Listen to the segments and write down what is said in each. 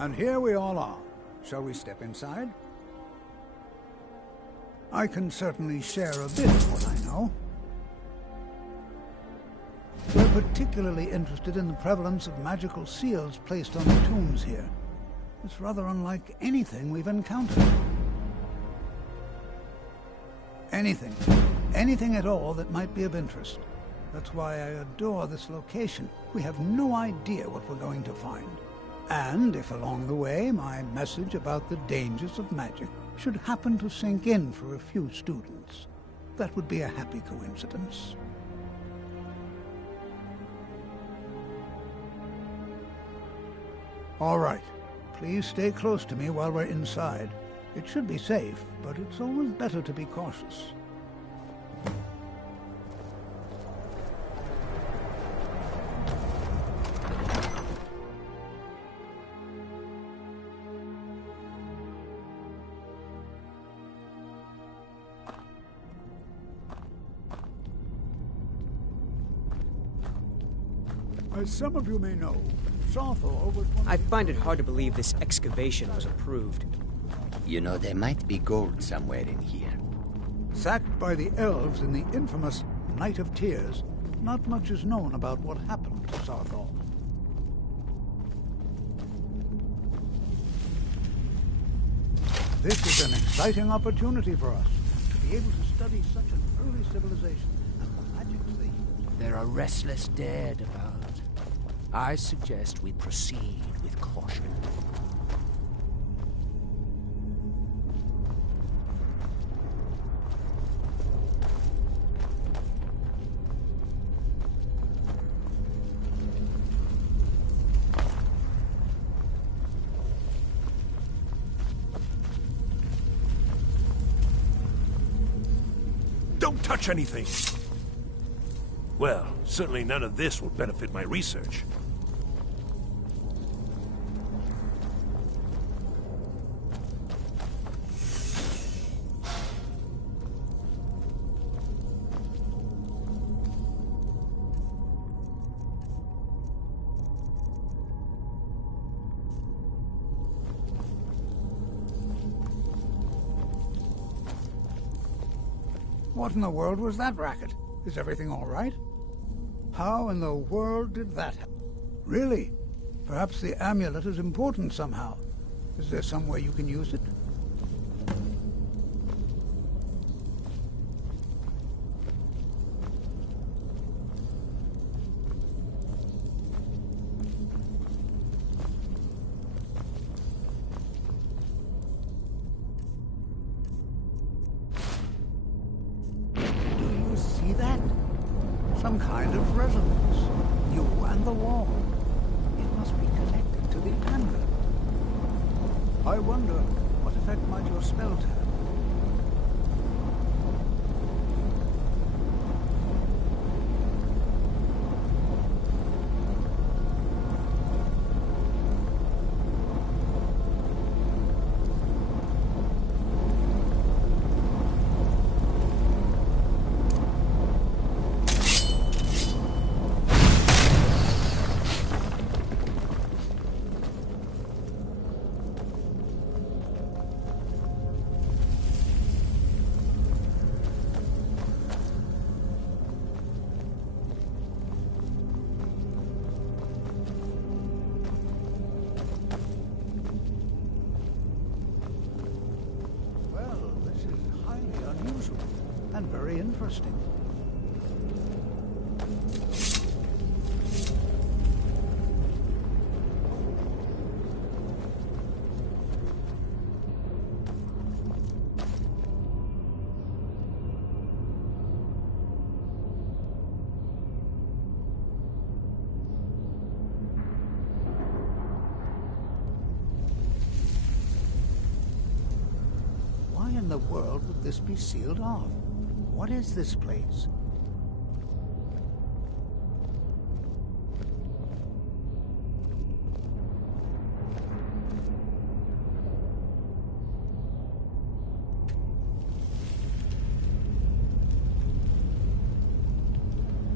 And here we all are. Shall we step inside? I can certainly share a bit of what I know. We're particularly interested in the prevalence of magical seals placed on the tombs here. It's rather unlike anything we've encountered. Anything. Anything at all that might be of interest. That's why I adore this location. We have no idea what we're going to find. And if along the way my message about the dangers of magic should happen to sink in for a few students, that would be a happy coincidence. All right. Please stay close to me while we're inside. It should be safe, but it's always better to be cautious. As some of you may know, Sawthor was one... I find it hard to believe this excavation was approved. You know, there might be gold somewhere in here. Sacked by the elves in the infamous Night of Tears, not much is known about what happened to Sawthor. This is an exciting opportunity for us, to be able to study such an early civilization and the magics they use. There are restless dead about. I suggest we proceed with caution. Don't touch anything! Well, certainly none of this will benefit my research. What in the world was that racket? Is everything all right? How in the world did that happen? Really? Perhaps the amulet is important somehow. Is there some way you can use it? Some kind of resonance. You and the wall. It must be connected to the amulet. I wonder, what effect might your spell have? And very interesting. Why in the world would this be sealed off? What is this place?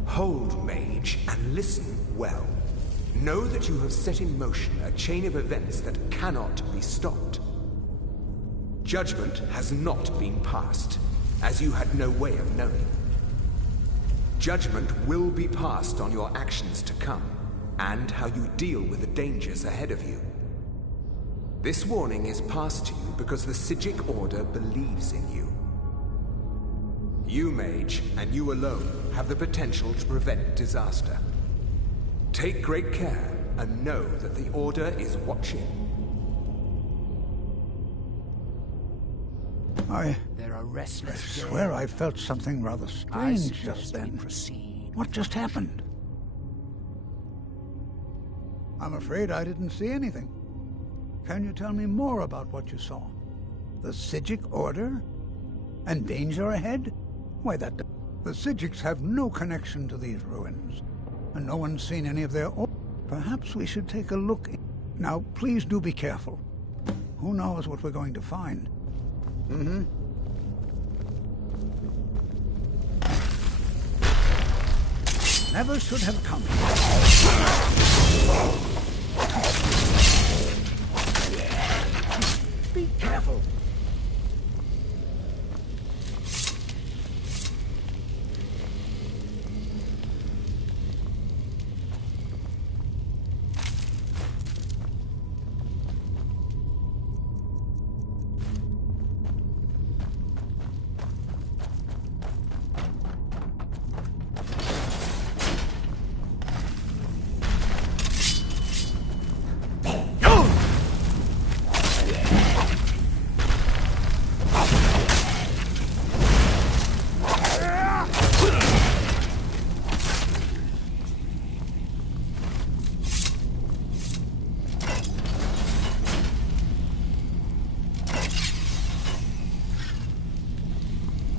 Hold, mage, and listen well. Know that you have set in motion a chain of events that cannot be stopped. Judgment has not been passed, as you had no way of knowing. Judgment will be passed on your actions to come, and how you deal with the dangers ahead of you. This warning is passed to you because the Psijic Order believes in you. You, Mage, and you alone, have the potential to prevent disaster. Take great care, and know that the Order is watching. There are restless I swear I felt something rather strange just then. What just happened? I'm afraid I didn't see anything. Can you tell me more about what you saw? The Psijic Order? And danger ahead? Why, the Psijics have no connection to these ruins. And no one's seen any of their... Perhaps we should take a look... Now, please do be careful. Who knows what we're going to find? Never should have come here. Be careful.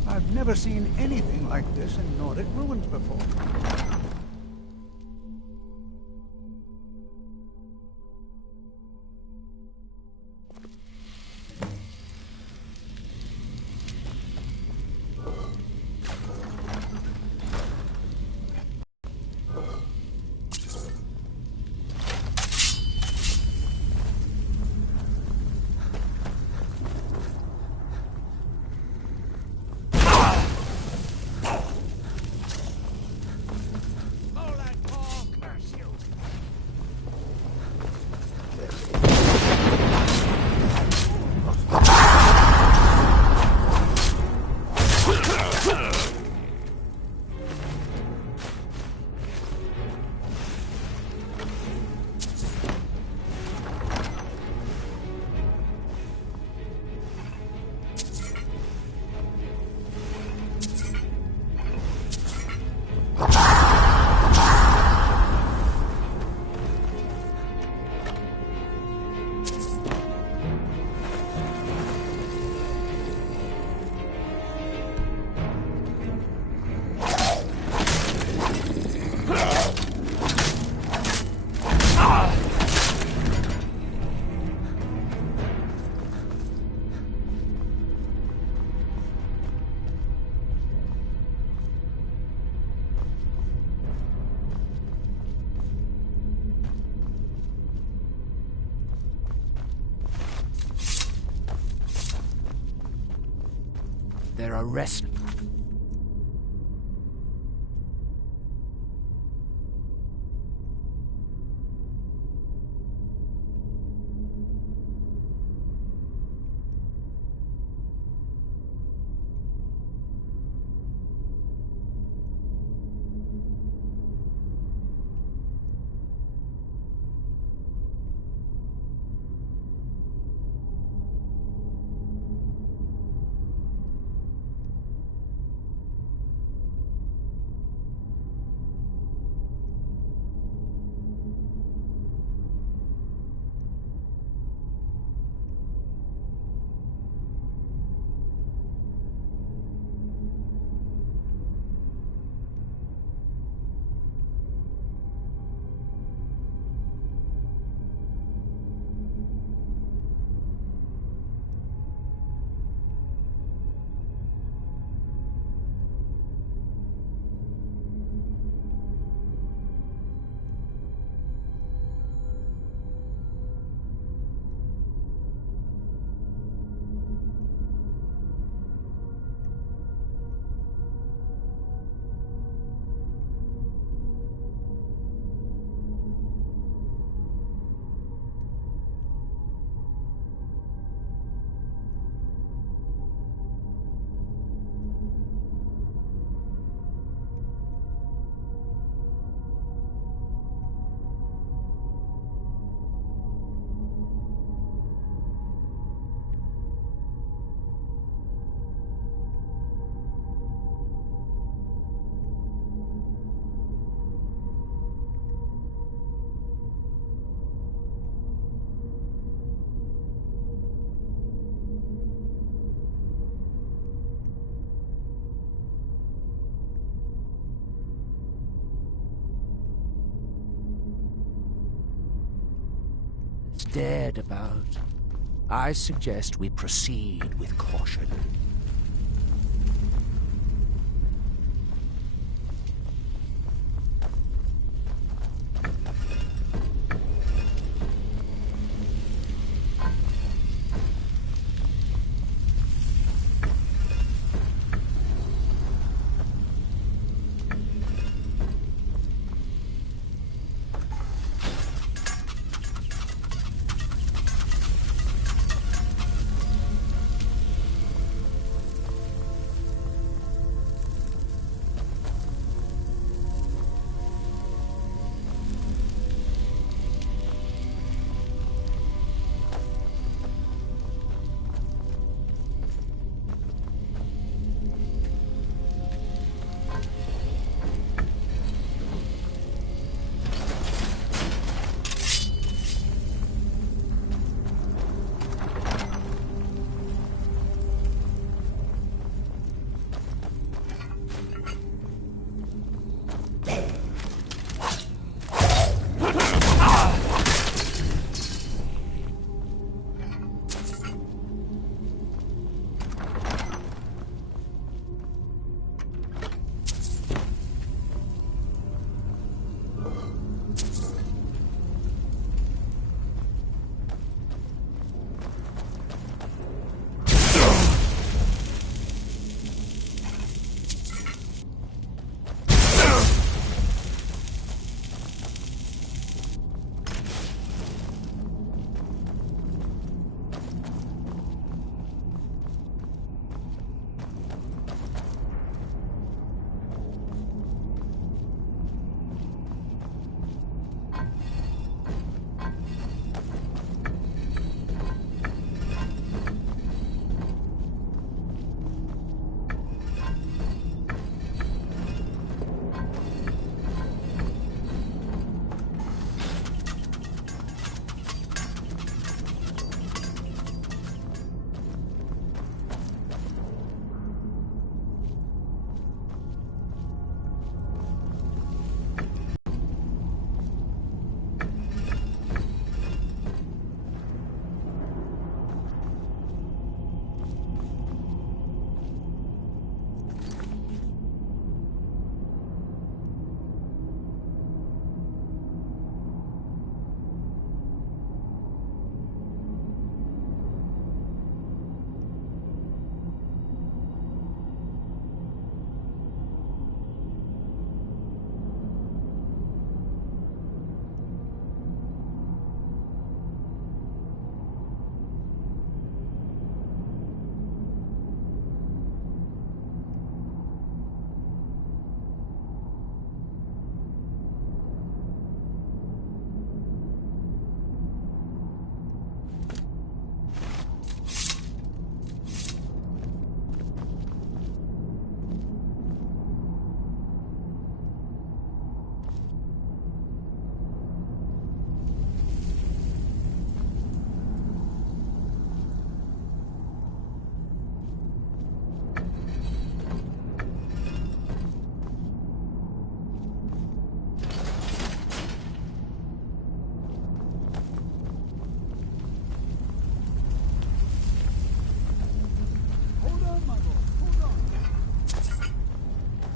I've never seen anything like this in Nordic ruins before. There are rest. dared about. I suggest we proceed with caution.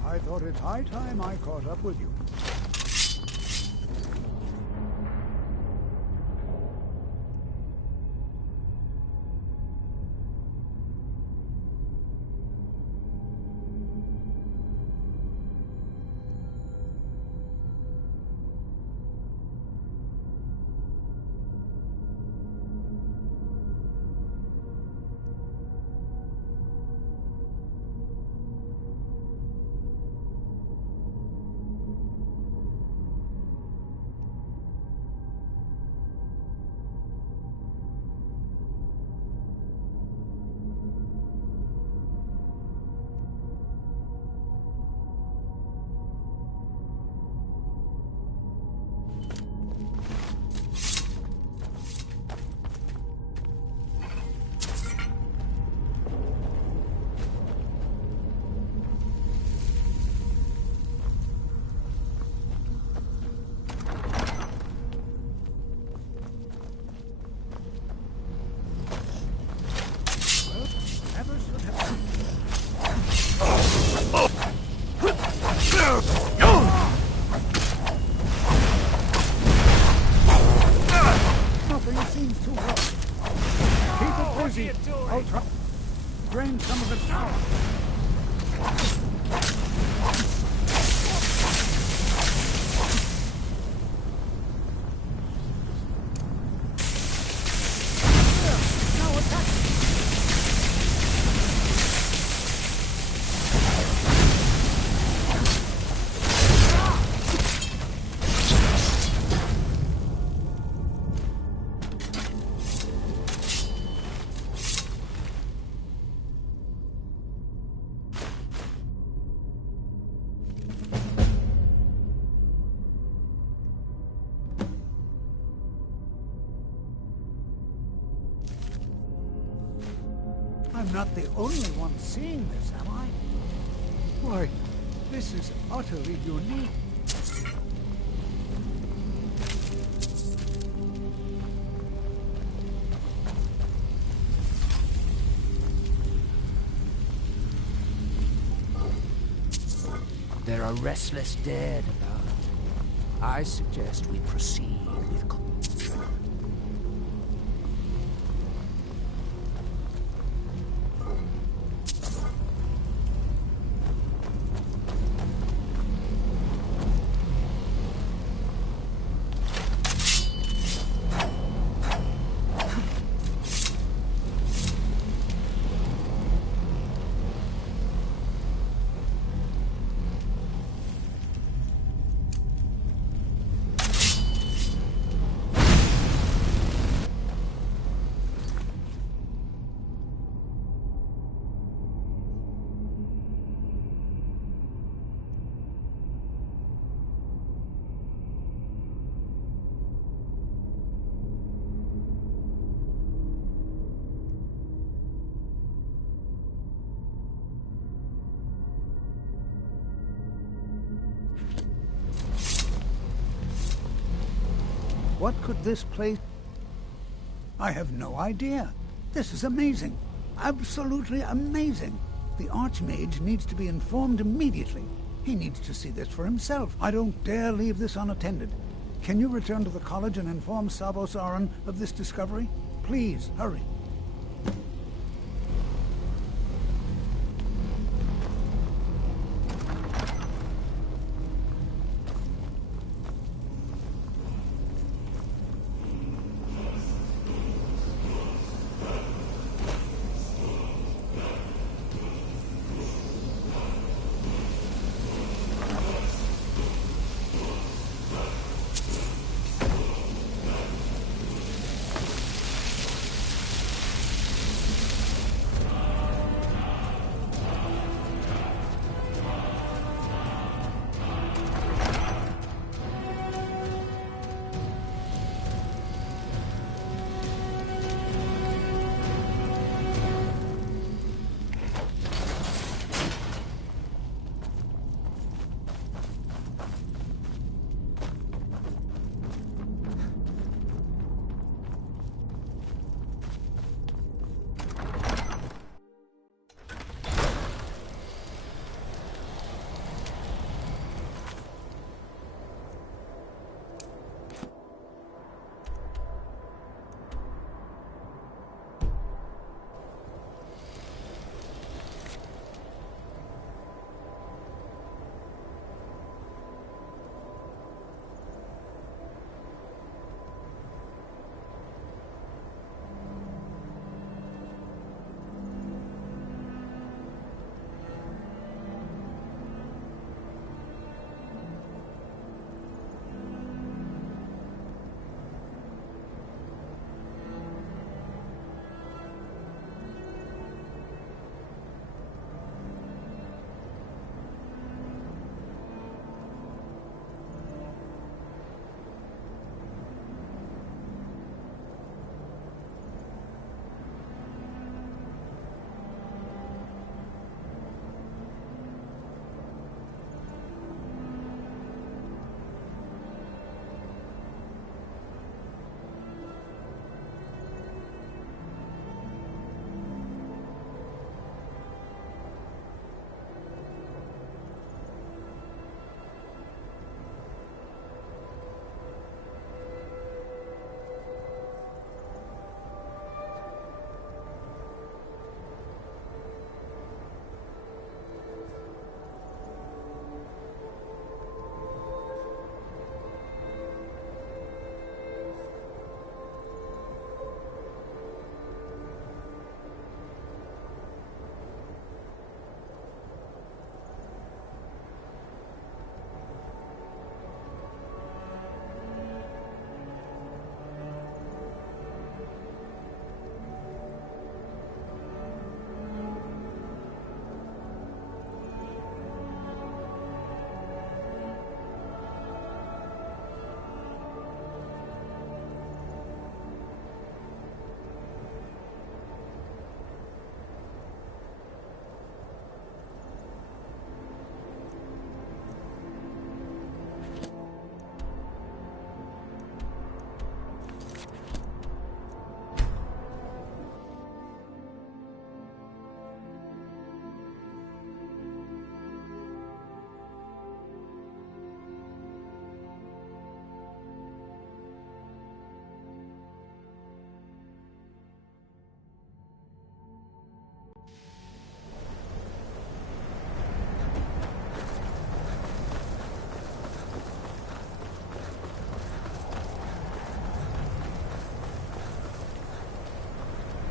I thought it high time I caught up with you. I'm not the only one seeing this, am I? Why, this is utterly unique. There are restless dead about. I suggest we proceed with caution. What could this place... I have no idea. This is amazing. Absolutely amazing. The Archmage needs to be informed immediately. He needs to see this for himself. I don't dare leave this unattended. Can you return to the college and inform Sabos Aran of this discovery? Please, hurry.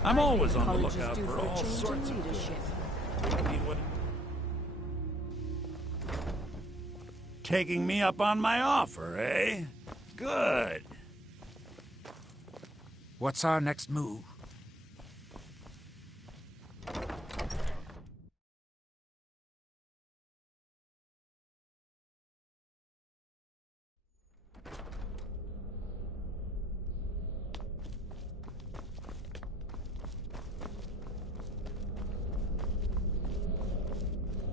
I'm always on the College is lookout due for a all change in sorts of leadership. Taking me up on my offer, eh? Good. What's our next move?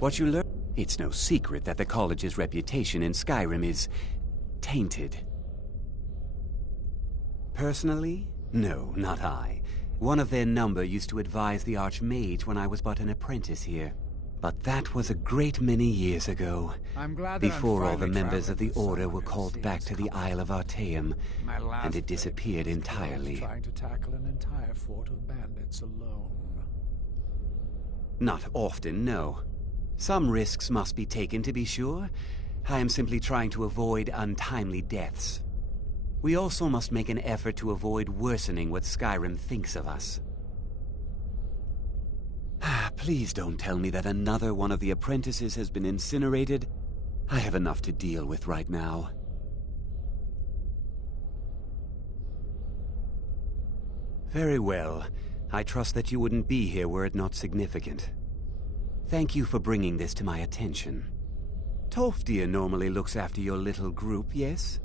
What you learn? It's no secret that the college's reputation in Skyrim is tainted. Personally? No, not I. One of their number used to advise the Archmage when I was but an apprentice here. But that was a great many years ago. I'm glad that before I'm all the finally members of the traveling Order were somewhere called to back see to the Isle of Artaeum, My last and it break disappeared was entirely. trying to tackle an entire fort of bandits alone. Not often, no. Some risks must be taken, to be sure. I am simply trying to avoid untimely deaths. We also must make an effort to avoid worsening what Skyrim thinks of us. Please don't tell me that another one of the apprentices has been incinerated. I have enough to deal with right now. Very well. I trust that you wouldn't be here were it not significant. Thank you for bringing this to my attention. Tolfdir normally looks after your little group, yes?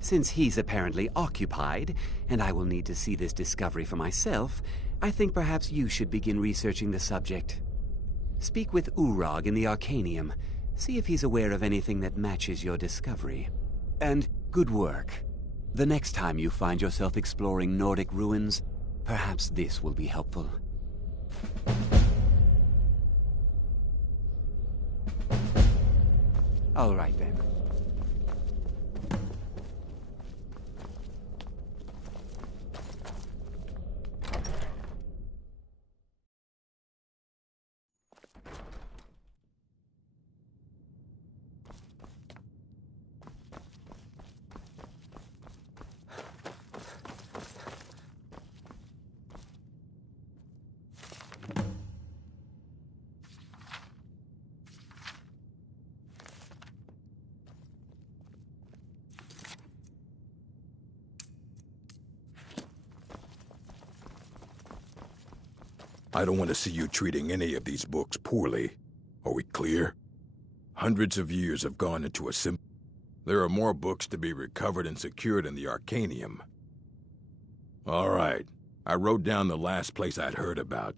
Since he's apparently occupied, and I will need to see this discovery for myself, I think perhaps you should begin researching the subject. Speak with Urag in the Arcanium. See if he's aware of anything that matches your discovery. And good work. The next time you find yourself exploring Nordic ruins, perhaps this will be helpful. All right, then. I don't want to see you treating any of these books poorly. Are we clear? Hundreds of years have gone into a There are more books to be recovered and secured in the Arcanium. All right. I wrote down the last place I'd heard about.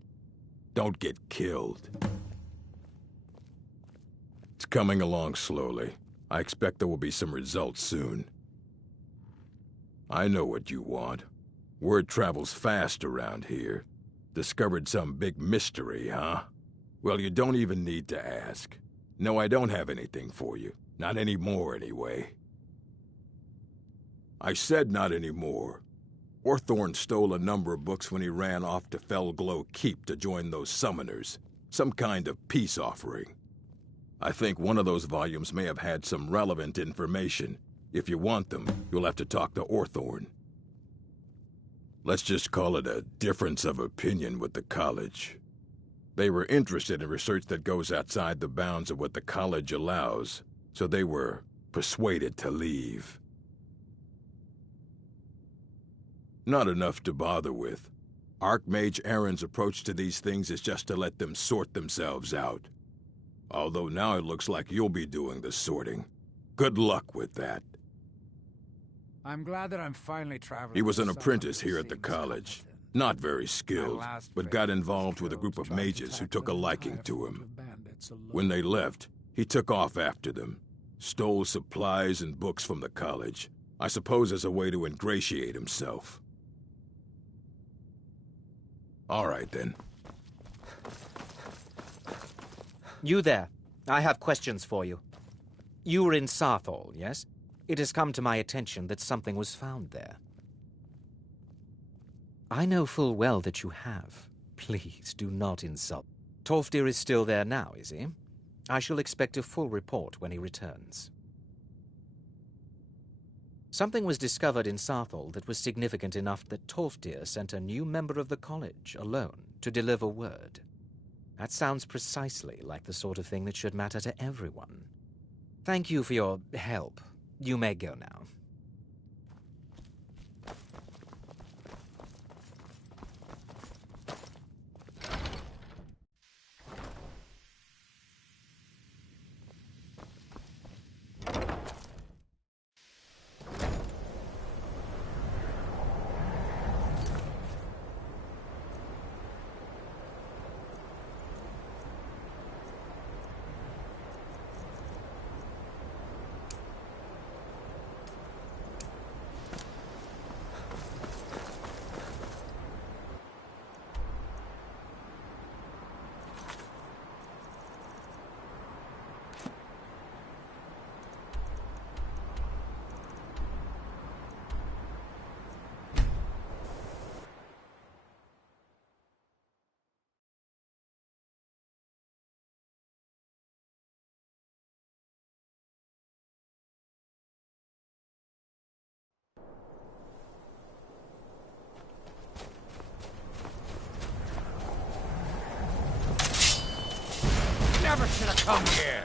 Don't get killed. It's coming along slowly. I expect there will be some results soon. I know what you want. Word travels fast around here. Discovered some big mystery, huh? Well, you don't even need to ask. No, I don't have anything for you. Not anymore, anyway. I said not anymore. Orthorn stole a number of books when he ran off to Felglow Keep to join those summoners. Some kind of peace offering. I think one of those volumes may have had some relevant information. If you want them, you'll have to talk to Orthorn. Let's just call it a difference of opinion with the college. They were interested in research that goes outside the bounds of what the college allows, so they were persuaded to leave. Not enough to bother with. Archmage Aaron's approach to these things is just to let them sort themselves out. Although now it looks like you'll be doing the sorting. Good luck with that. I'm glad that I'm finally traveling. He was an apprentice here at the college. Not very skilled, but got involved with a group of mages who took a liking to him. When they left, he took off after them. Stole supplies and books from the college. I suppose as a way to ingratiate himself. All right, then. You there. I have questions for you. You were in Sarthal, yes? It has come to my attention that something was found there. I know full well that you have. Please do not insult. Tolfdir is still there now, is he? I shall expect a full report when he returns. Something was discovered in Sarthal that was significant enough that Tolfdir sent a new member of the college alone to deliver word. That sounds precisely like the sort of thing that should matter to everyone. Thank you for your help. You may go now. Never should have come here!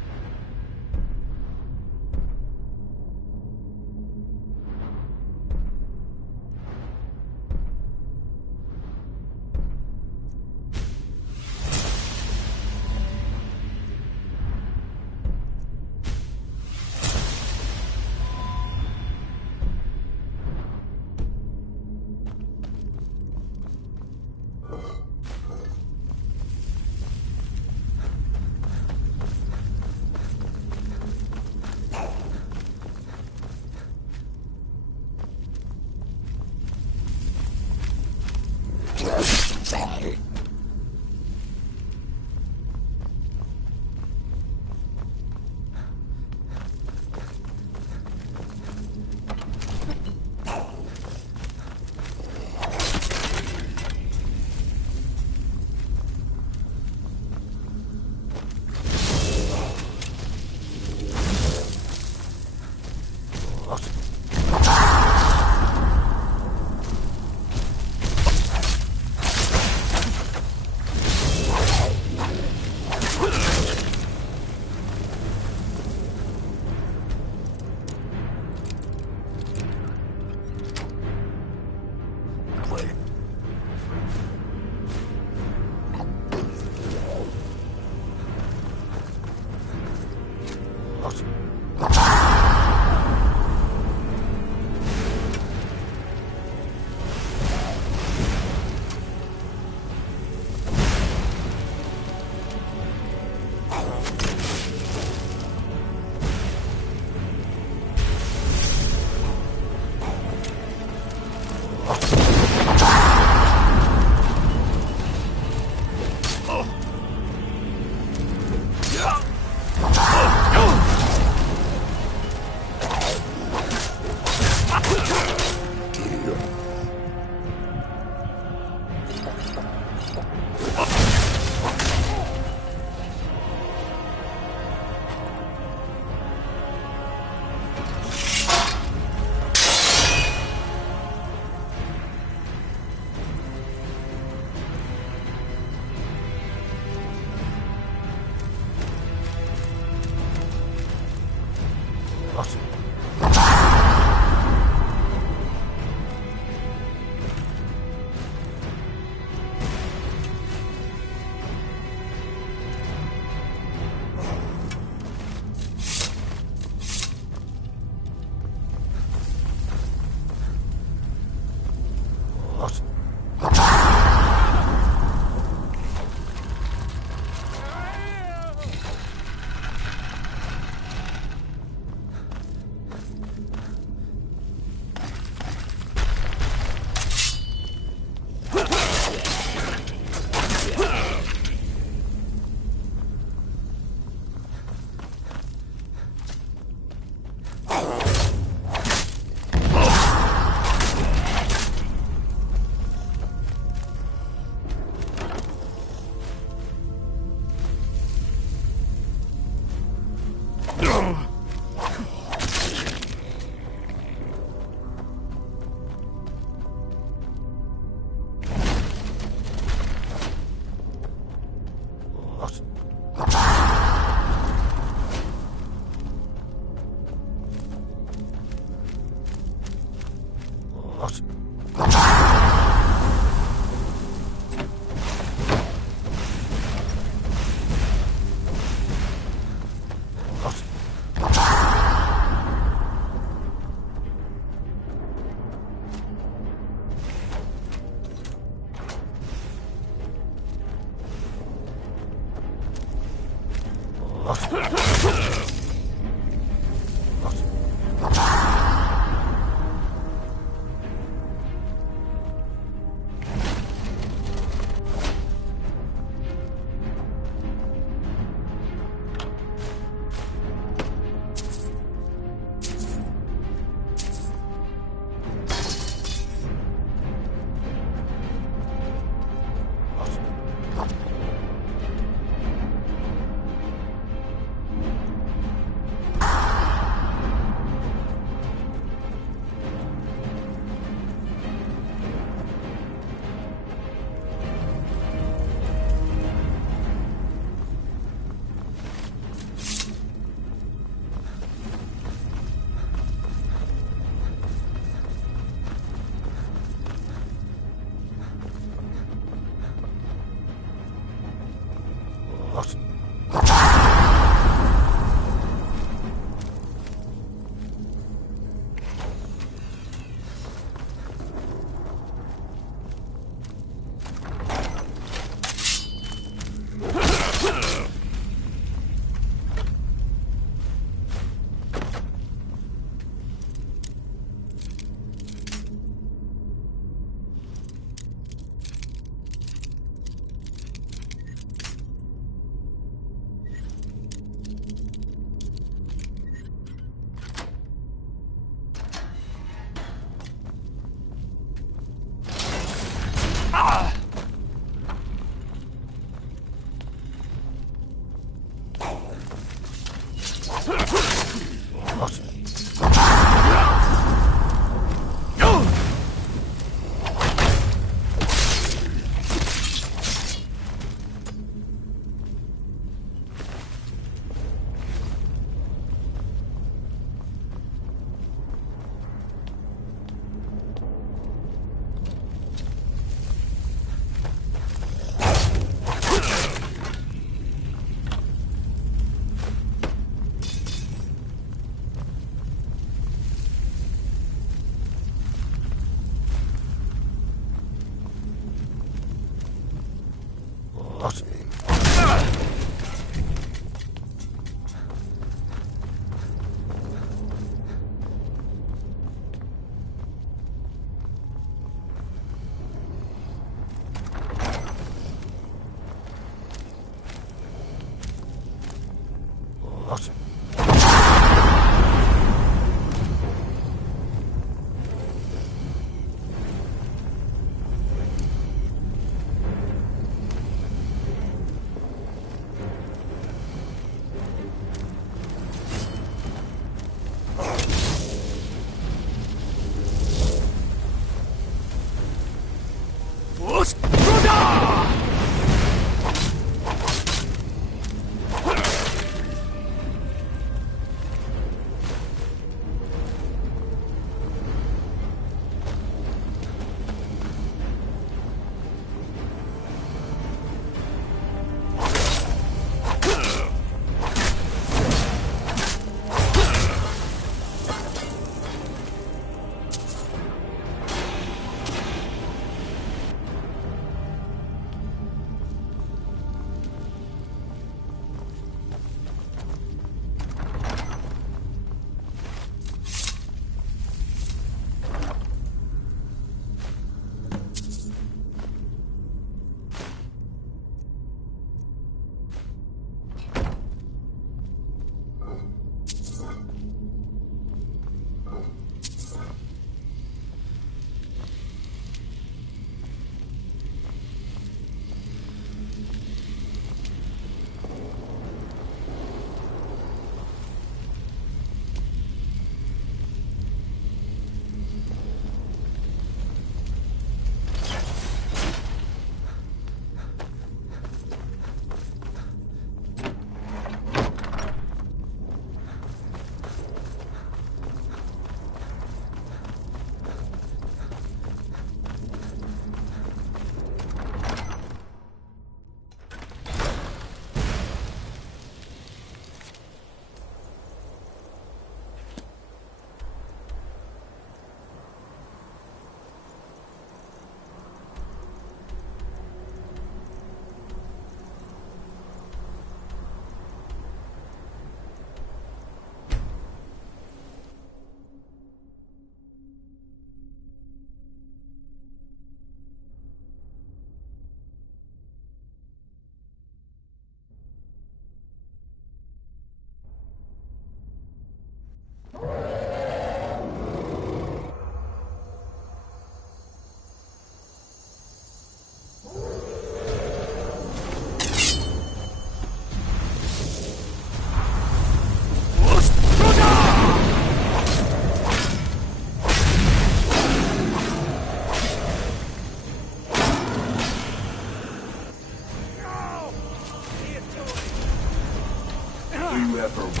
you ever want to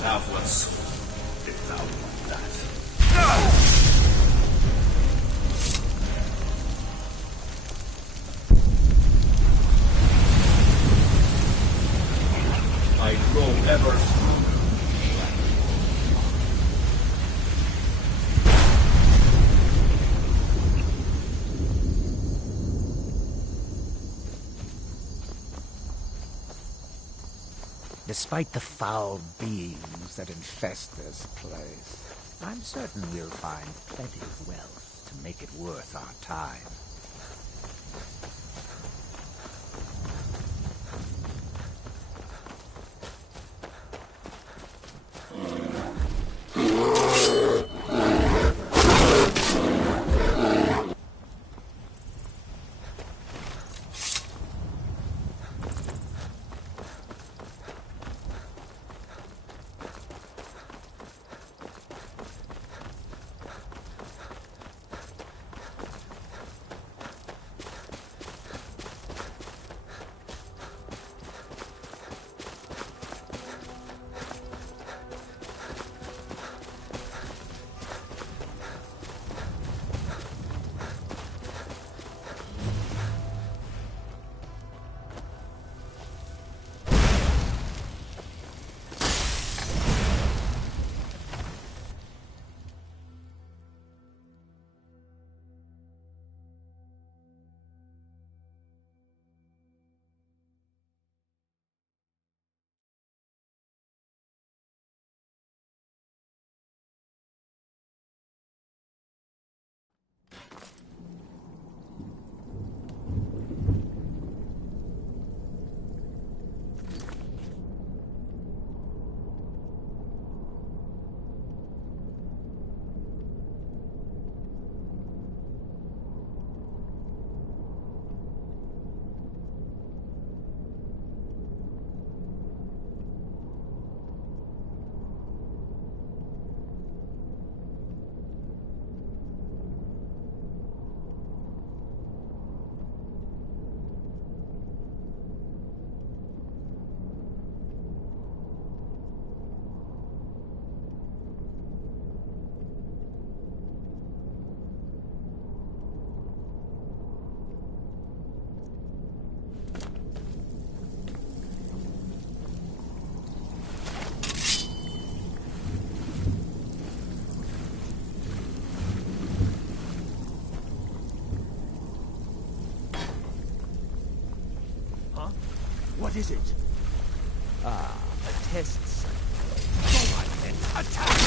have what's without that? I grow ever stronger. Despite the foul beings that infest this place, I'm certain we'll find plenty of wealth to make it worth our time. What is it? Ah, a test site. Go on then, attack!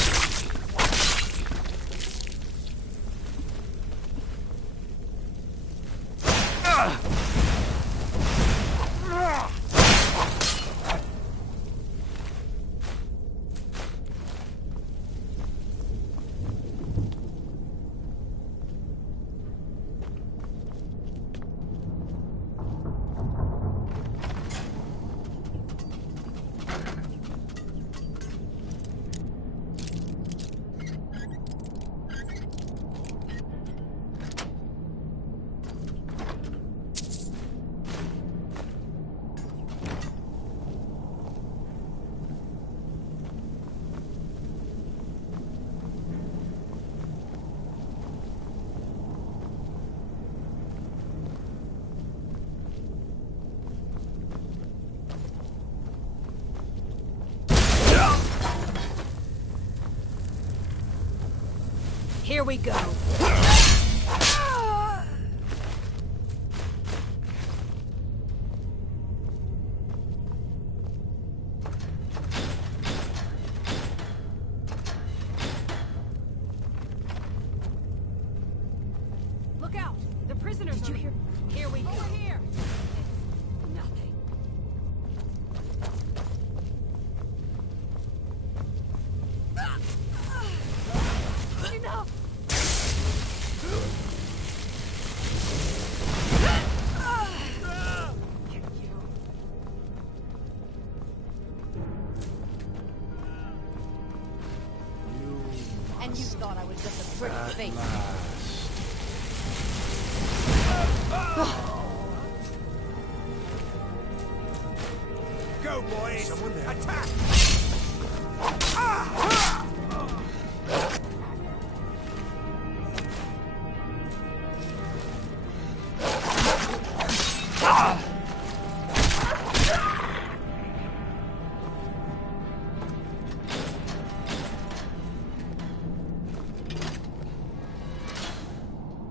Here we go. Look out! The prisoners. Did you hear? Here we go. Over here. Nothing. Enough. And you thought I was just a pretty face. Go go, boys! Someone there. Attack!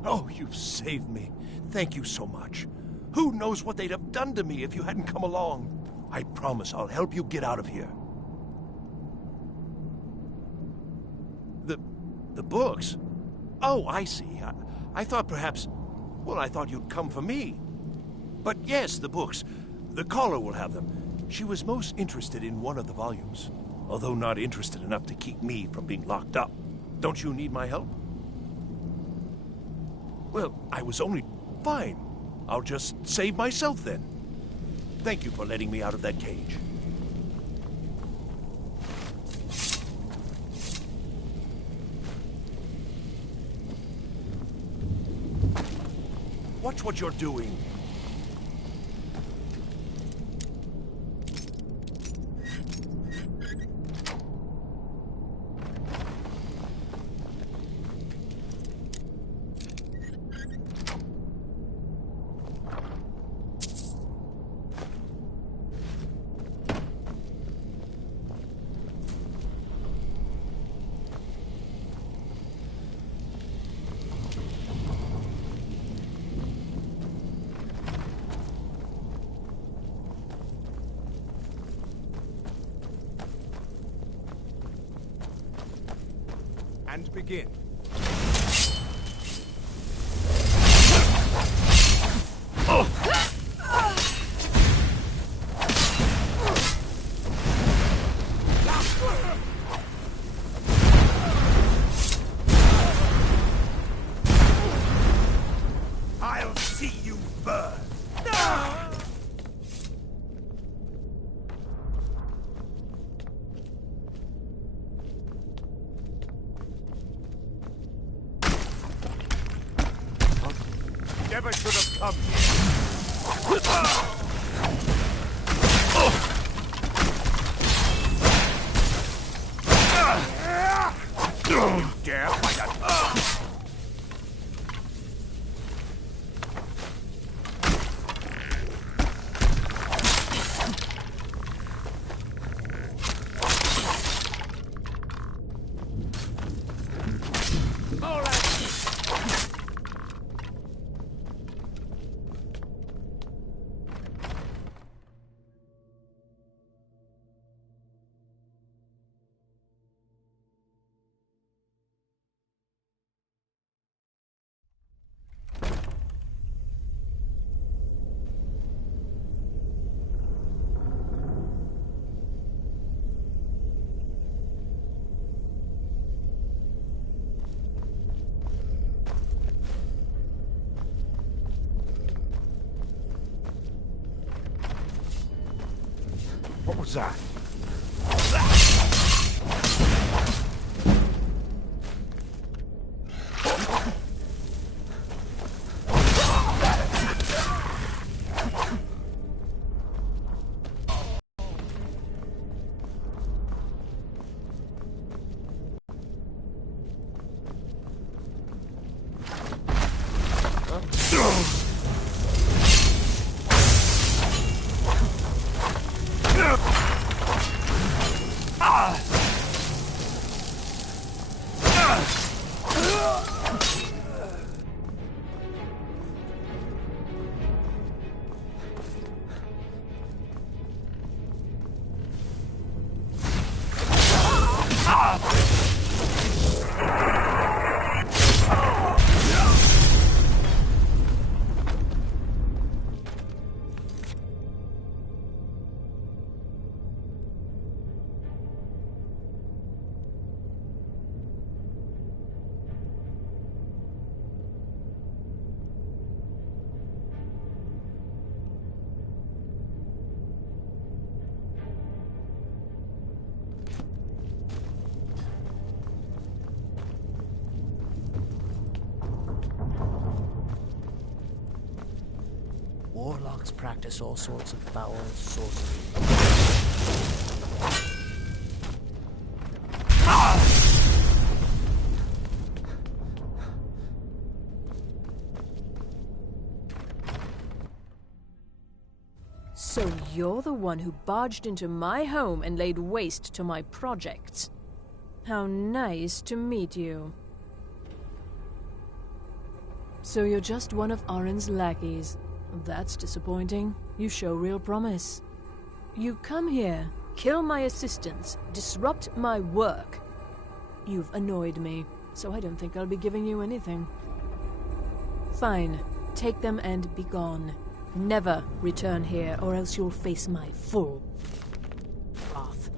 Oh, you've saved me. Thank you so much. Who knows what they'd have done to me if you hadn't come along? I promise I'll help you get out of here. The books? Oh, I see. I thought perhaps... Well, I thought you'd come for me. But yes, the books. The caller will have them. She was most interested in one of the volumes, although not interested enough to keep me from being locked up. Don't you need my help? Well, I was only... Fine. I'll just save myself then. Thank you for letting me out of that cage. Watch what you're doing. And begin. I'll see you burn. Never should have come here. You dare fight us? What was that? Warlocks practice all sorts of foul sorcery. you're the one who barged into my home and laid waste to my projects. How nice to meet you. So you're just one of Arin's lackeys. That's disappointing. You show real promise. You come here, kill my assistants, disrupt my work. You've annoyed me, so I don't think I'll be giving you anything. Fine. Take them and be gone. Never return here, or else you'll face my full wrath.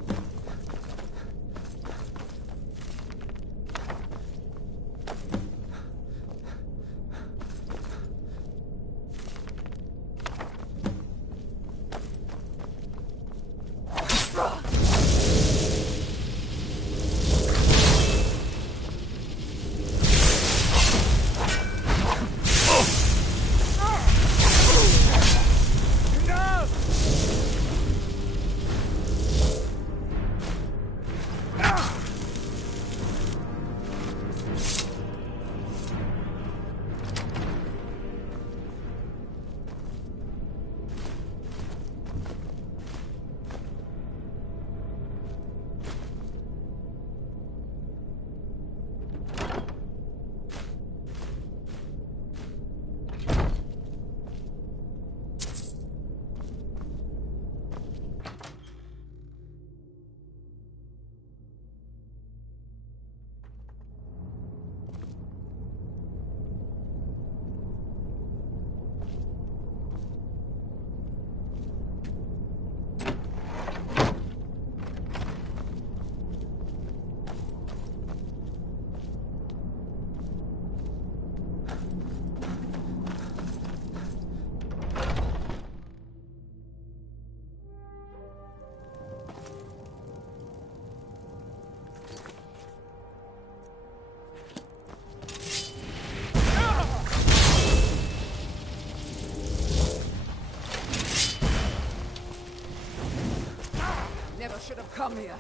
Should have come here.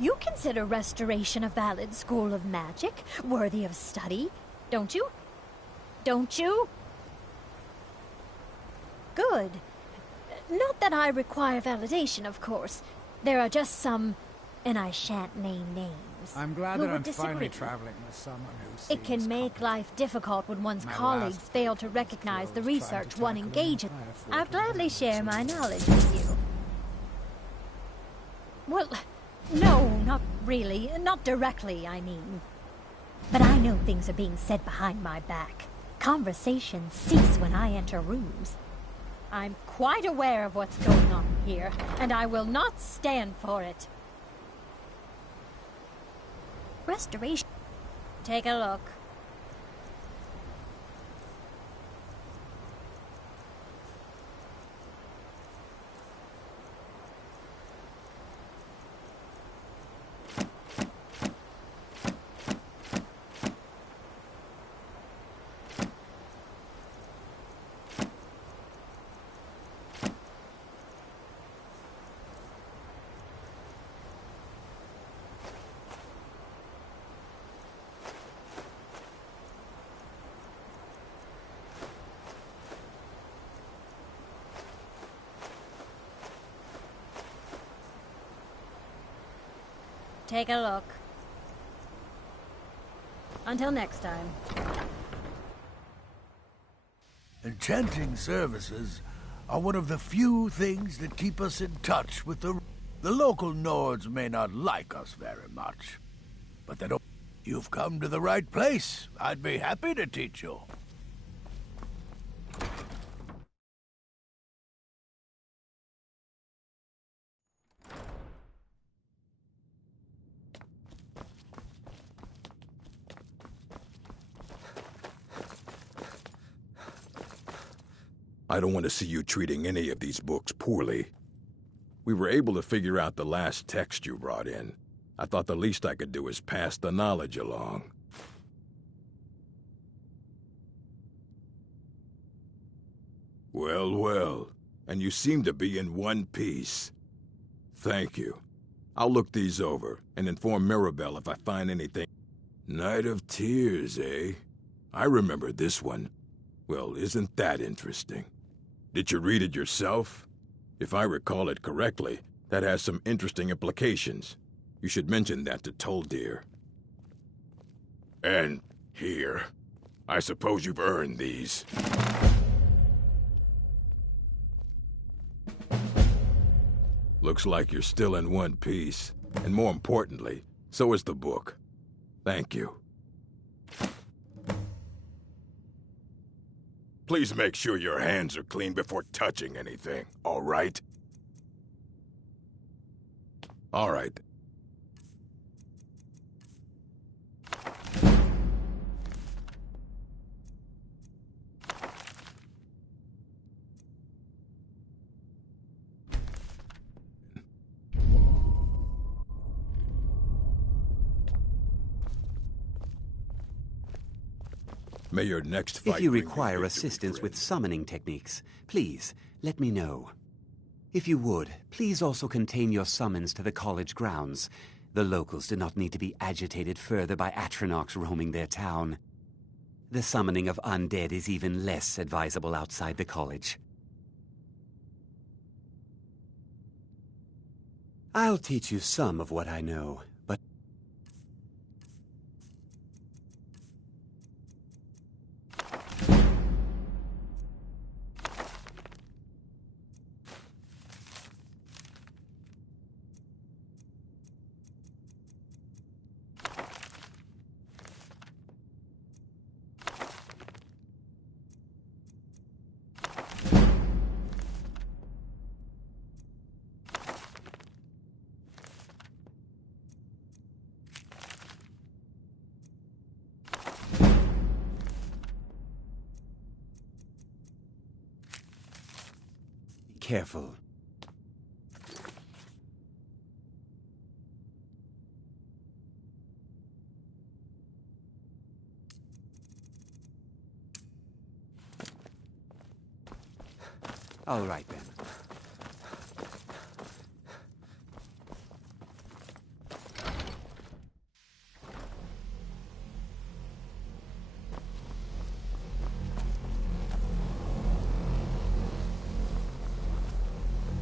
You consider restoration a valid school of magic, worthy of study, don't you? Don't you? Good. Not that I require validation, of course. There are just some, and I shan't name names. I'm glad that I'm finally traveling with someone who seems It can make life difficult when one's colleagues fail to recognize the research one engages. I'll gladly share my knowledge with you. Well, no, not really. Not directly, I mean. But I know things are being said behind my back. Conversations cease when I enter rooms. I'm quite aware of what's going on here, and I will not stand for it. Restoration. Take a look. take a look. Until next time. Enchanting services are one of the few things that keep us in touch with the local Nords may not like us very much, but they don't. You've come to the right place. I'd be happy to teach you. I don't want to see you treating any of these books poorly. We were able to figure out the last text you brought in. I thought the least I could do is pass the knowledge along. Well, well. And you seem to be in one piece. Thank you. I'll look these over and inform Mirabelle if I find anything. Night of Tears, eh? I remember this one. Well, isn't that interesting? Did you read it yourself? If I recall it correctly, that has some interesting implications. You should mention that to Toldir. And here. I suppose you've earned these. Looks like you're still in one piece. And more importantly, so is the book. Thank you. Please make sure your hands are clean before touching anything, all right? All right. May your next fight. If you require assistance with summoning techniques, please let me know. If you would, please also contain your summons to the college grounds. The locals do not need to be agitated further by Atronachs roaming their town. The summoning of undead is even less advisable outside the college. I'll teach you some of what I know, but careful. All right, then.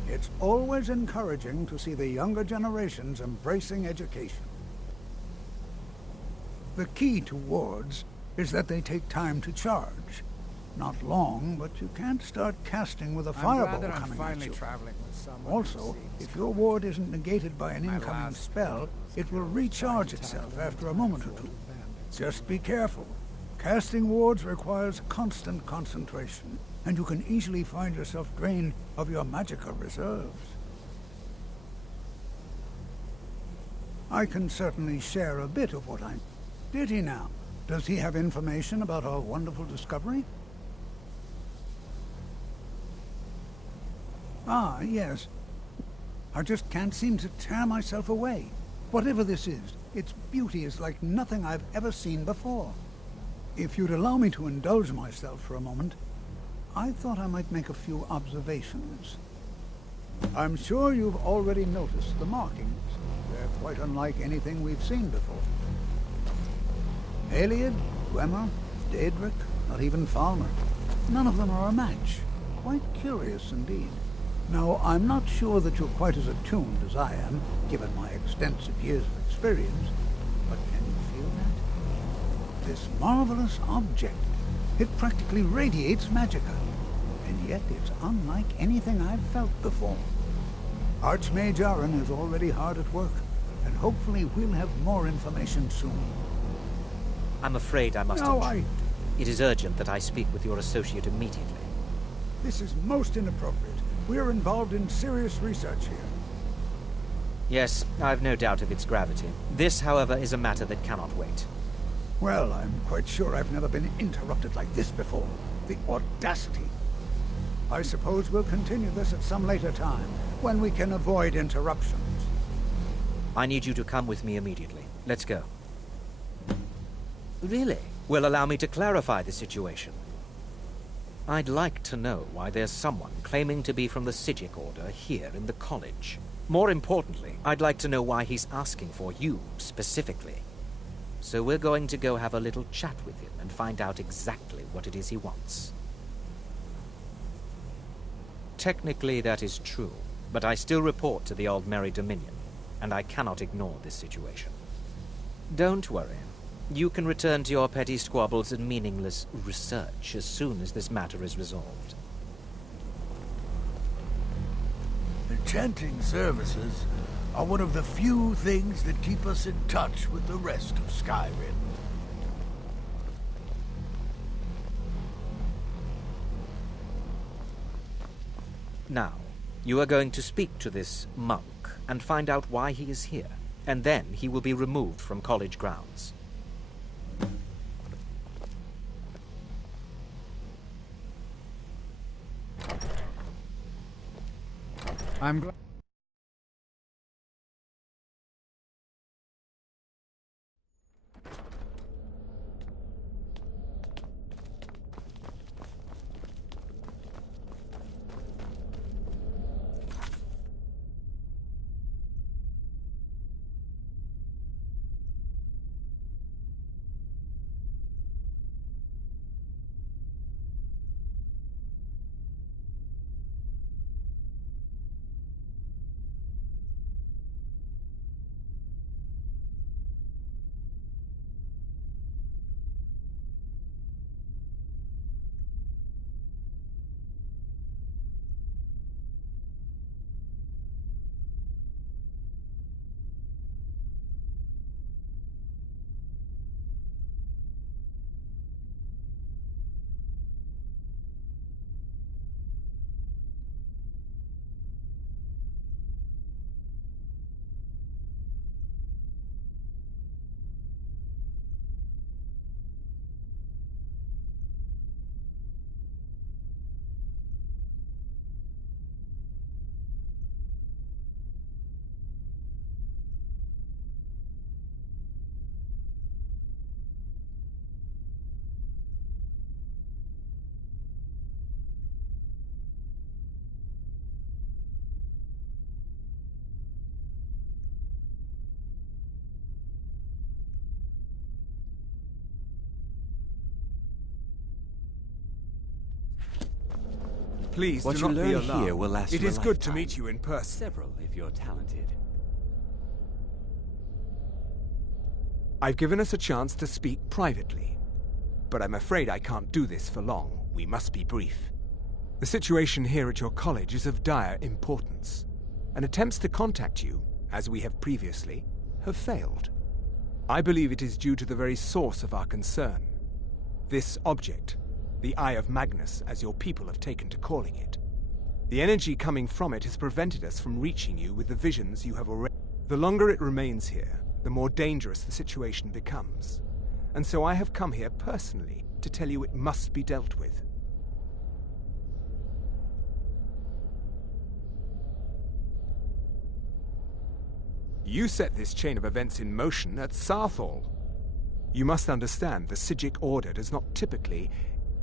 It's always encouraging to see the younger generations embracing education. The key to wards is that they take time to charge. Not long, but you can't start casting with a fireball coming at you. Also, if your ward isn't negated by an incoming spell, it will recharge itself after a moment or two. Just be careful. Casting wards requires constant concentration, and you can easily find yourself drained of your magicka reserves. I can certainly share a bit of what I... Did he now? Does he have information about our wonderful discovery? Ah, yes. I just can't seem to tear myself away. Whatever this is, its beauty is like nothing I've ever seen before. If you'd allow me to indulge myself for a moment, I thought I might make a few observations. I'm sure you've already noticed the markings. They're quite unlike anything we've seen before. Haliod, Dwemer, Daedric, not even Falmer. None of them are a match. Quite curious indeed. Now, I'm not sure that you're quite as attuned as I am, given my extensive years of experience, but can you feel that? This marvelous object, it practically radiates magicka, and yet it's unlike anything I've felt before. Archmage Aaron is already hard at work, and hopefully we'll have more information soon. I'm afraid I must intrude. It is urgent that I speak with your associate immediately. This is most inappropriate. We're involved in serious research here. Yes, I've no doubt of its gravity. This, however, is a matter that cannot wait. Well, I'm quite sure I've never been interrupted like this before. The audacity. I suppose we'll continue this at some later time, when we can avoid interruptions. I need you to come with me immediately. Let's go. Really? Well, allow me to clarify the situation. I'd like to know why there's someone claiming to be from the Psijic Order here in the college. More importantly, I'd like to know why he's asking for you, specifically. So we're going to go have a little chat with him and find out exactly what it is he wants. Technically, that is true, but I still report to the Aldmeri Dominion, and I cannot ignore this situation. Don't worry. You can return to your petty squabbles and meaningless research as soon as this matter is resolved. Enchanting services are one of the few things that keep us in touch with the rest of Skyrim. Now, you are going to speak to this monk and find out why he is here, and then he will be removed from college grounds. I'm glad. Please what do you not be learn alarmed. here will last It you a is good to lifetime. meet you in person. Several, if you're talented. I've given us a chance to speak privately, but I'm afraid I can't do this for long. We must be brief. The situation here at your college is of dire importance, and attempts to contact you, as we have previously, have failed. I believe it is due to the very source of our concern. This object, the Eye of Magnus, as your people have taken to calling it. The energy coming from it has prevented us from reaching you with the visions you have already. The longer it remains here, the more dangerous the situation becomes. And so I have come here personally to tell you it must be dealt with. You set this chain of events in motion at Sarthal. You must understand the Psijic Order does not typically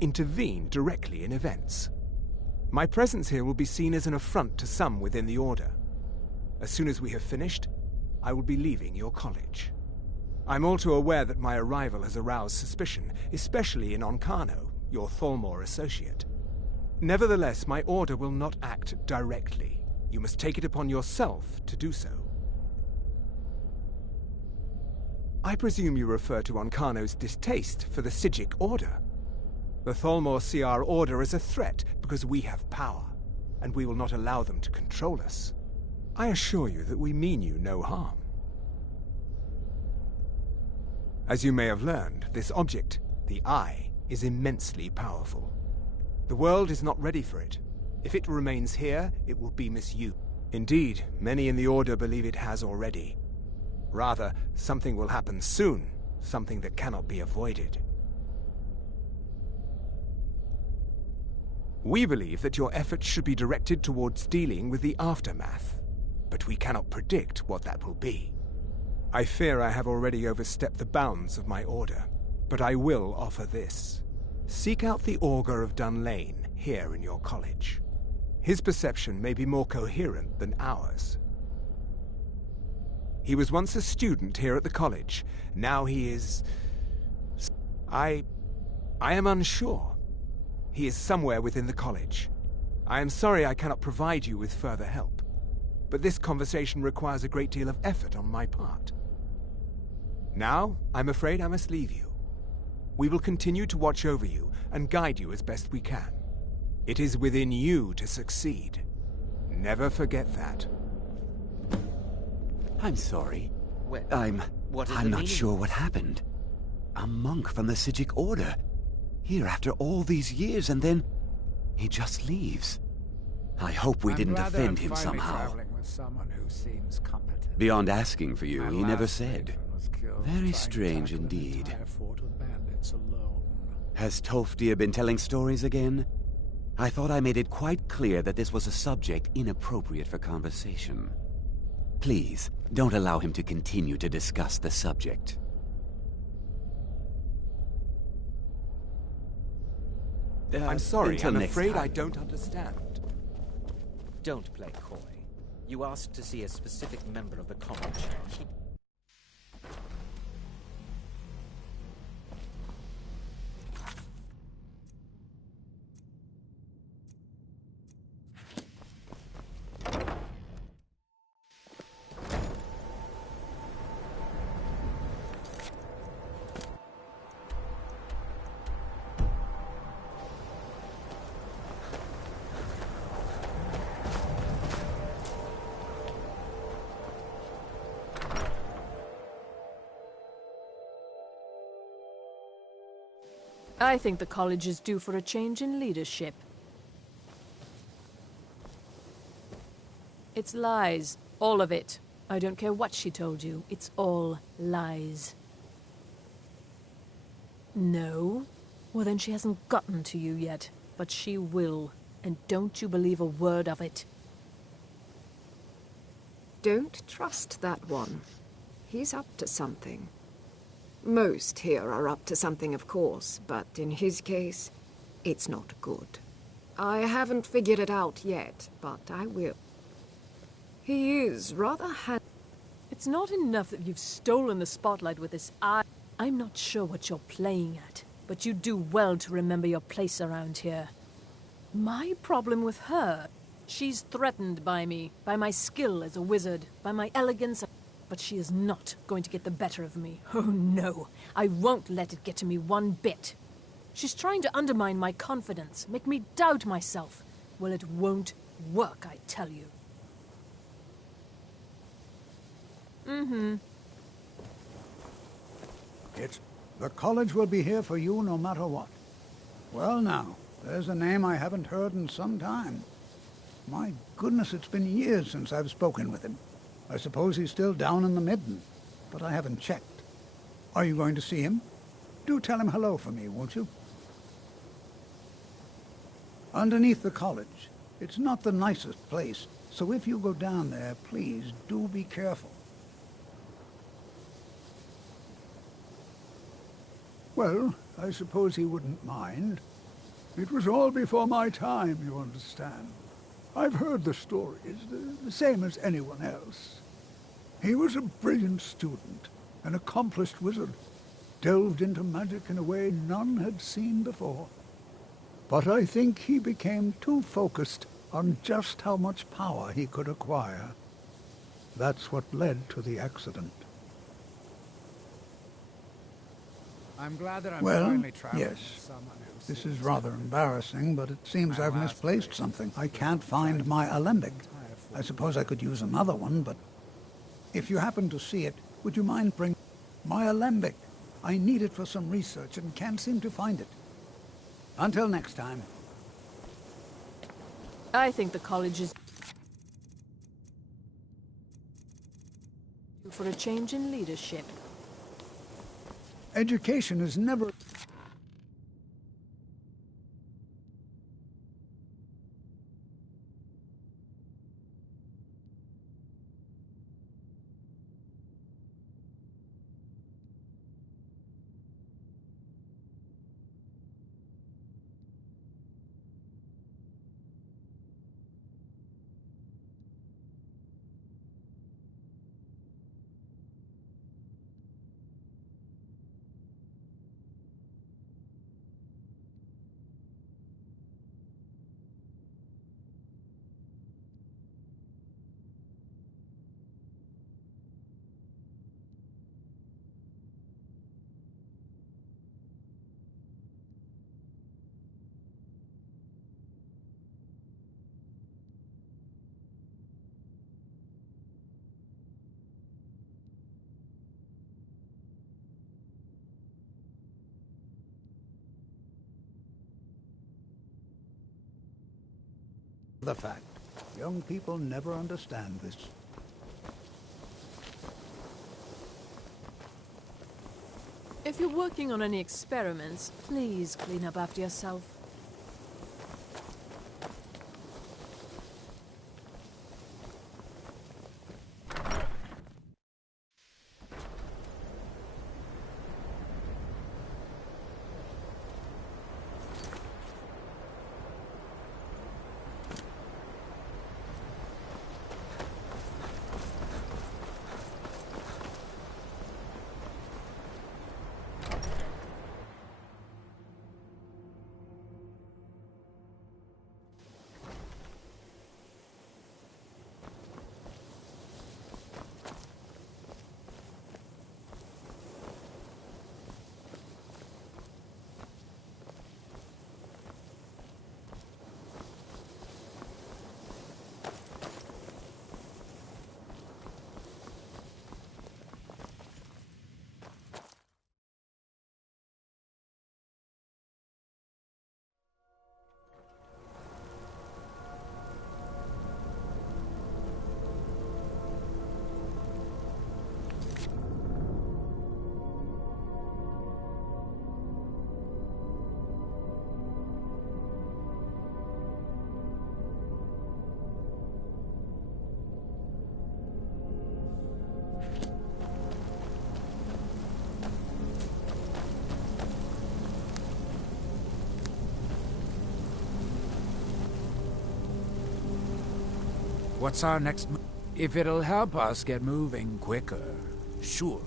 intervene directly in events. My presence here will be seen as an affront to some within the Order. As soon as we have finished, I will be leaving your college. I'm all too aware that my arrival has aroused suspicion, especially in Onkano, your Thalmor associate. Nevertheless, my order will not act directly. You must take it upon yourself to do so. I presume you refer to Ancano's distaste for the Psijic Order. The Thalmor see our order as a threat because we have power, and we will not allow them to control us. I assure you that we mean you no harm. As you may have learned, this object, the Eye, is immensely powerful. The world is not ready for it. If it remains here, it will be misused. Indeed, many in the Order believe it has already. Rather, something will happen soon, something that cannot be avoided. We believe that your efforts should be directed towards dealing with the aftermath, but we cannot predict what that will be. I fear I have already overstepped the bounds of my order, but I will offer this. Seek out the Augur of Dunlane here in your college. His perception may be more coherent than ours. He was once a student here at the college. Now he is... I am unsure. He is somewhere within the college. I am sorry I cannot provide you with further help, but this conversation requires a great deal of effort on my part. Now, I'm afraid I must leave you. We will continue to watch over you and guide you as best we can. It is within you to succeed. Never forget that. I'm sorry. What I'm the not sure what happened. A monk from the Psijic Order. Here after all these years, and then he just leaves. I hope we didn't offend him somehow. With someone who seems competent. Beyond asking for you, My he never last said. patron was killed Very trying to strange tackle an indeed. entire fort of bandits alone. Has Tolfdir been telling stories again? I thought I made it quite clear that this was a subject inappropriate for conversation. Please, don't allow him to continue to discuss the subject. I'm sorry, until I'm next afraid time. I don't understand. Don't play coy. You asked to see a specific member of the college. I think the college is due for a change in leadership. It's lies. All of it. I don't care what she told you. It's all lies. No? Well, then she hasn't gotten to you yet. But she will. And don't you believe a word of it. Don't trust that one. He's up to something. Most here are up to something, of course, but in his case, it's not good. I haven't figured it out yet, but I will. He is rather It's not enough that you've stolen the spotlight with this eye. I'm not sure what you're playing at, but you do well to remember your place around here. My problem with her, she's threatened by me, by my skill as a wizard, by my elegance. But she is not going to get the better of me. Oh no, I won't let it get to me one bit. She's trying to undermine my confidence, make me doubt myself. Well, it won't work, I tell you. The college will be here for you no matter what. Well now, there's a name I haven't heard in some time. My goodness, it's been years since I've spoken with him. I suppose he's still down in the Midden, but I haven't checked. Are you going to see him? Do tell him hello for me, won't you? Underneath the college. It's not the nicest place, so if you go down there, please do be careful. Well, I suppose he wouldn't mind. It was all before my time, you understand. I've heard the stories, the same as anyone else. He was a brilliant student, an accomplished wizard, delved into magic in a way none had seen before. But I think he became too focused on just how much power he could acquire. That's what led to the accident. I'm glad that I'm Well, finally traveling yes. with someone who This sees is rather embarrassing, but it seems I've misplaced something. I can't find my alembic. I suppose I could use another one, but if you happen to see it, would you mind bringing my alembic? I need it for some research and can't seem to find it. Until next time. I think the college is due for a change in leadership. Education is never... The fact. Young people never understand this. If you're working on any experiments, please clean up after yourself. What's our next move? If it'll help us get moving quicker, sure.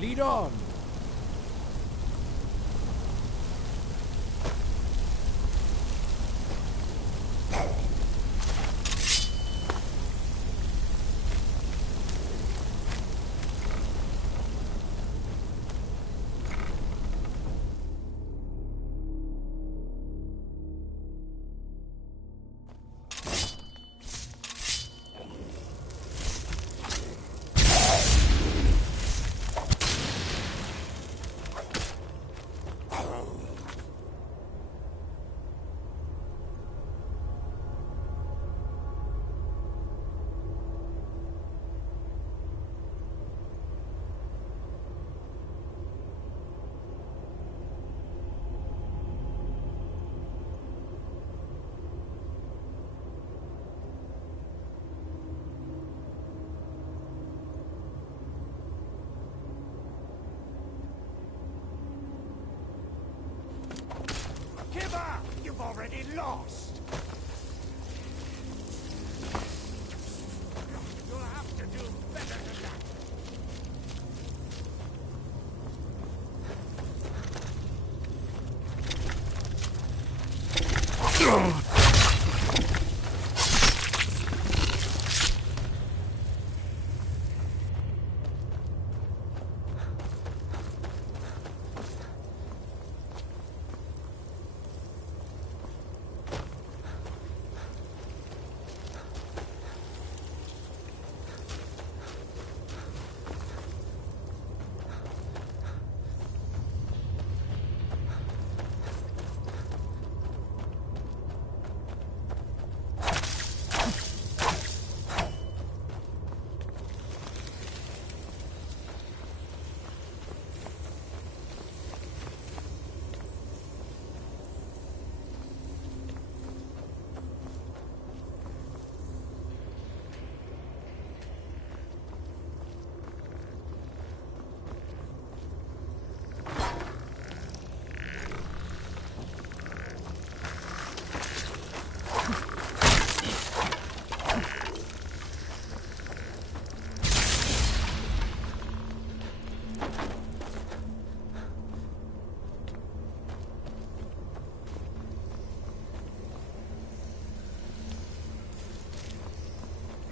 Lead on! already lost. You'll have to do better than that.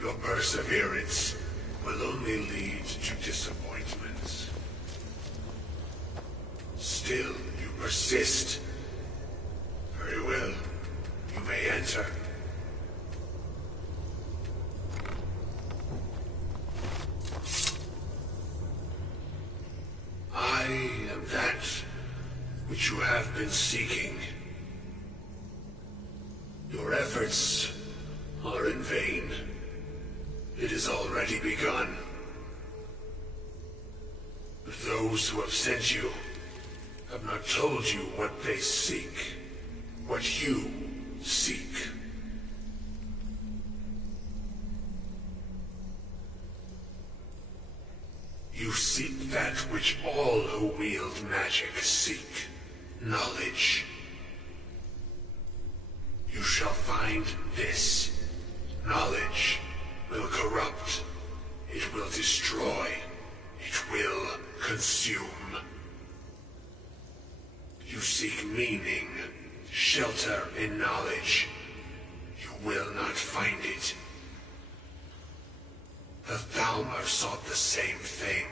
Your perseverance will only lead to disappointments. Still, you persist. Very well. You may enter. I am that which you have been seeking. Your efforts are in vain. It has already begun. But those who have sent you have not told you what they seek, what you seek. You seek that which all who wield magic seek, knowledge. You shall find this. Knowledge will corrupt. It will destroy. It will consume. You seek meaning, shelter in knowledge. You will not find it. The Thalmor sought the same thing,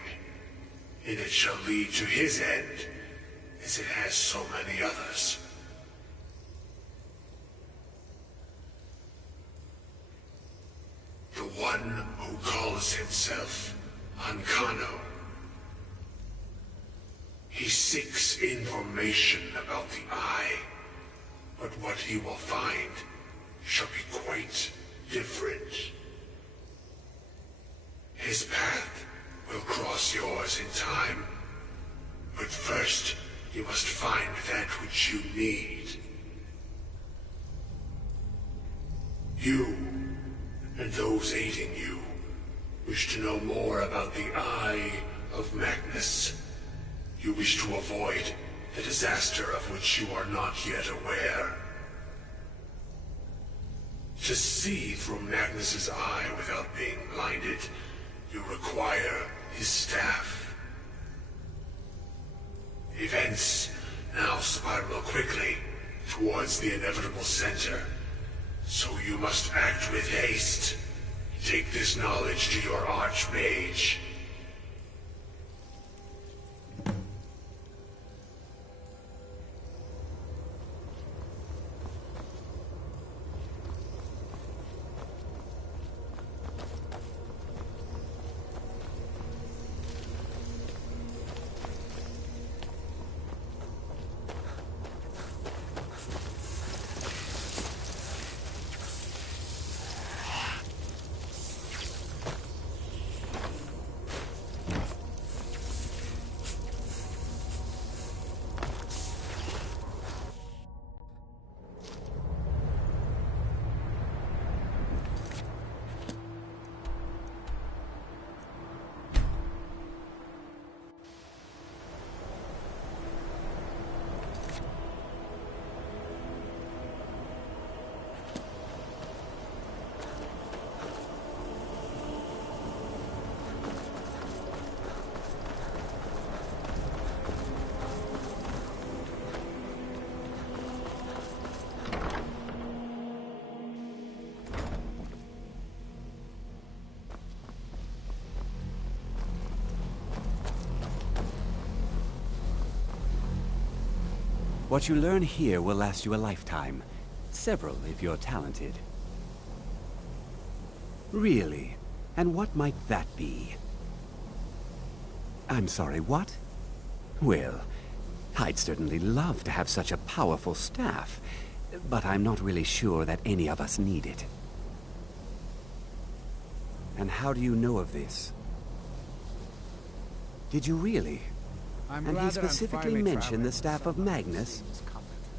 and it shall lead to his end, as it has so many others. The one who calls himself Ancano. He seeks information about the Eye, but what he will find shall be quite different. His path will cross yours in time, but first you must find that which you need. You and those aiding you wish to know more about the Eye of Magnus. You wish to avoid the disaster of which you are not yet aware. To see through Magnus's eye without being blinded, you require his staff. Events now spiral quickly towards the inevitable center, so you must act with haste. Take this knowledge to your Archmage. What you learn here will last you a lifetime. Several, if you're talented. Really? And what might that be? I'm sorry, what? Well, I'd certainly love to have such a powerful staff, but I'm not really sure that any of us need it. And how do you know of this? Did you really? And he specifically mentioned the staff of Magnus?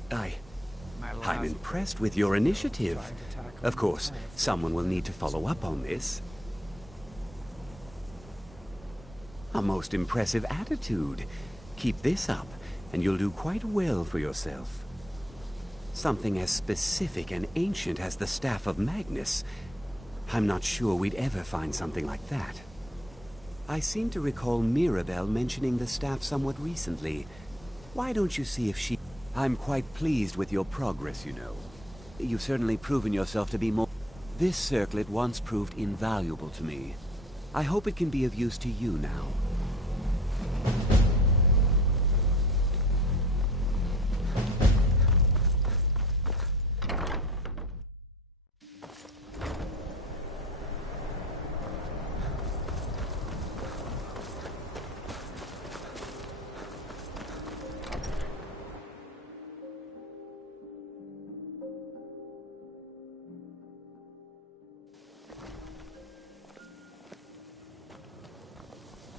I'm impressed with your initiative. Of course, someone will need to follow up on this. A most impressive attitude. Keep this up, and you'll do quite well for yourself. Something as specific and ancient as the staff of Magnus. I'm not sure we'd ever find something like that. I seem to recall Mirabelle mentioning the staff somewhat recently. Why don't you see if she... I'm quite pleased with your progress, you know. You've certainly proven yourself to be more... This circlet once proved invaluable to me. I hope it can be of use to you now.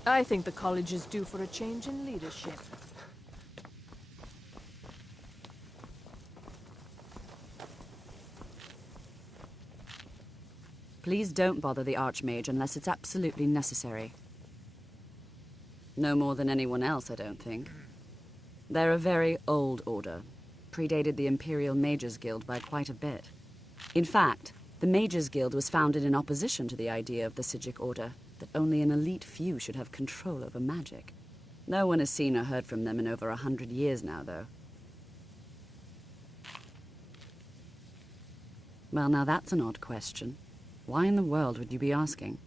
I think the college is due for a change in leadership. Please don't bother the Archmage unless it's absolutely necessary. No more than anyone else, I don't think. They're a very old order. Predated the Imperial Mages Guild by quite a bit. In fact, the Mages Guild was founded in opposition to the idea of the Psijic Order, that only an elite few should have control over magic. No one has seen or heard from them in over 100 years now, though. Well, now that's an odd question. Why in the world would you be asking?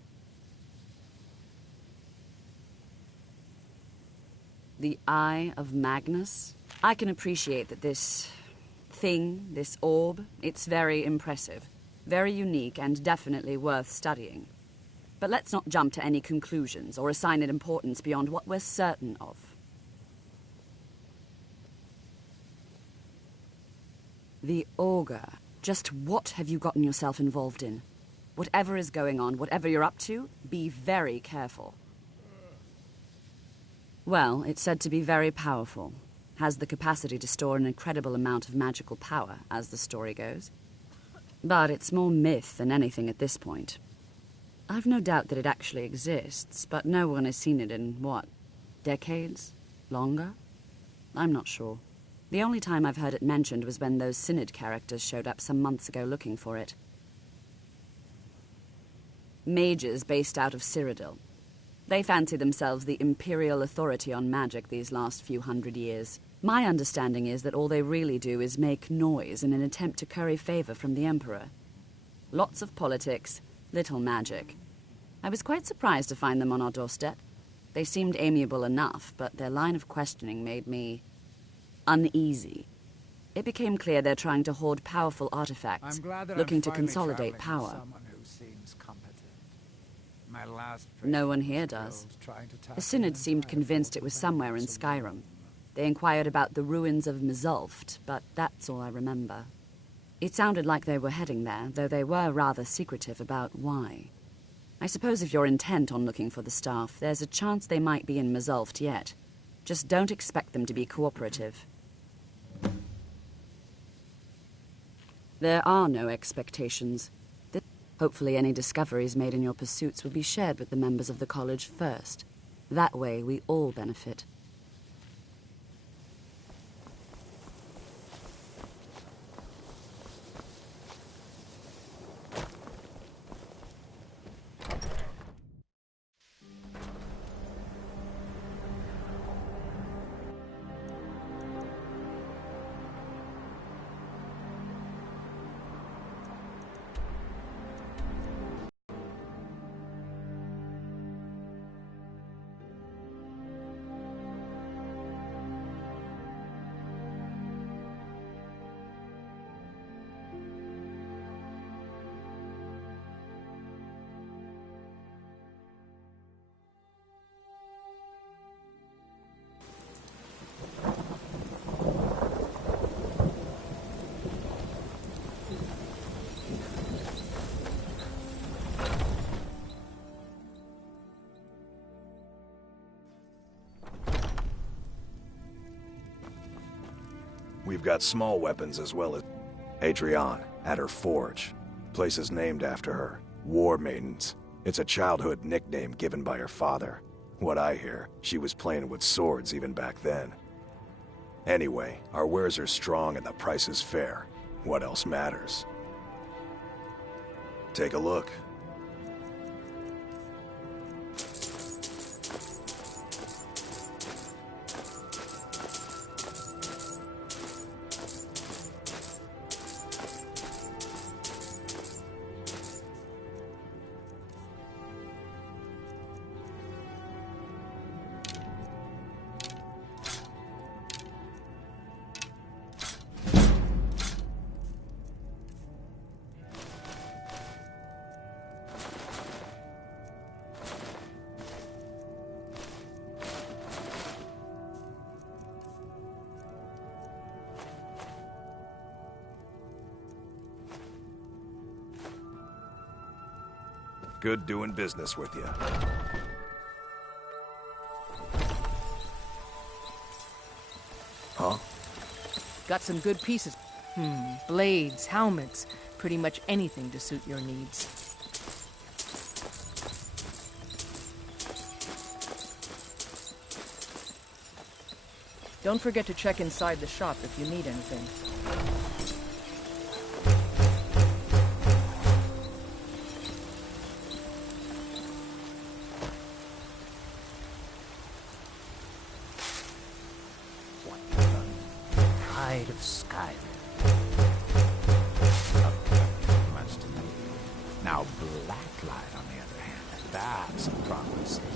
The Eye of Magnus? I can appreciate that this thing, this orb, it's very impressive, very unique, and definitely worth studying. But let's not jump to any conclusions or assign it importance beyond what we're certain of. The Augur. Just what have you gotten yourself involved in? Whatever is going on, whatever you're up to, be very careful. Well, it's said to be very powerful. Has the capacity to store an incredible amount of magical power, as the story goes. But it's more myth than anything at this point. I've no doubt that it actually exists, but no one has seen it in, what, decades? Longer? I'm not sure. The only time I've heard it mentioned was when those Synod characters showed up some months ago looking for it. Mages based out of Cyrodiil. They fancy themselves the imperial authority on magic these last few hundred years. My understanding is that all they really do is make noise in an attempt to curry favor from the Emperor. Lots of politics, little magic. I was quite surprised to find them on our doorstep. They seemed amiable enough, but their line of questioning made me uneasy. It became clear they're trying to hoard powerful artifacts, looking to consolidate power. No one here does. The Synod seemed convinced it was somewhere in Skyrim. They inquired about the ruins of Mzulft, but that's all I remember. It sounded like they were heading there, though they were rather secretive about why. I suppose if you're intent on looking for the staff, there's a chance they might be in Mzulft yet. Just don't expect them to be cooperative. There are no expectations. Hopefully any discoveries made in your pursuits will be shared with the members of the college first. That way we all benefit. We've got small weapons as well as... Adrienne, at her forge. Place is named after her. War Maidens. It's a childhood nickname given by her father. What I hear, she was playing with swords even back then. Anyway, our wares are strong and the price is fair. What else matters? Take a look. Good doing business with you. Huh? Got some good pieces. Blades, helmets, pretty much anything to suit your needs. Don't forget to check inside the shop if you need anything. Of Skyrim. Must be. Now, Blacklight, on the other hand, that's a proper city.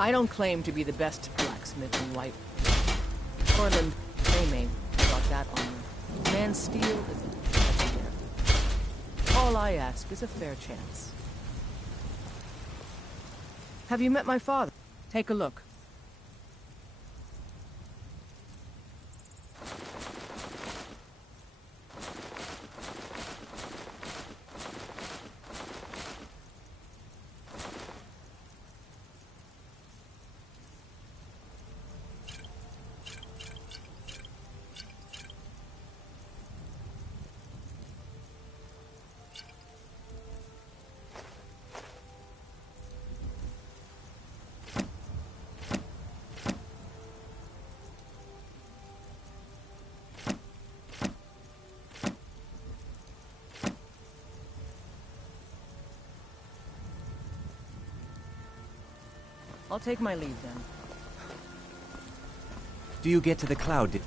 I don't claim to be the best blacksmith in White. Orland Maymane got that honor. Man steel is legendary. All I ask is a fair chance. Have you met my father? Take a look. I'll take my leave then. Do you get to the cloud?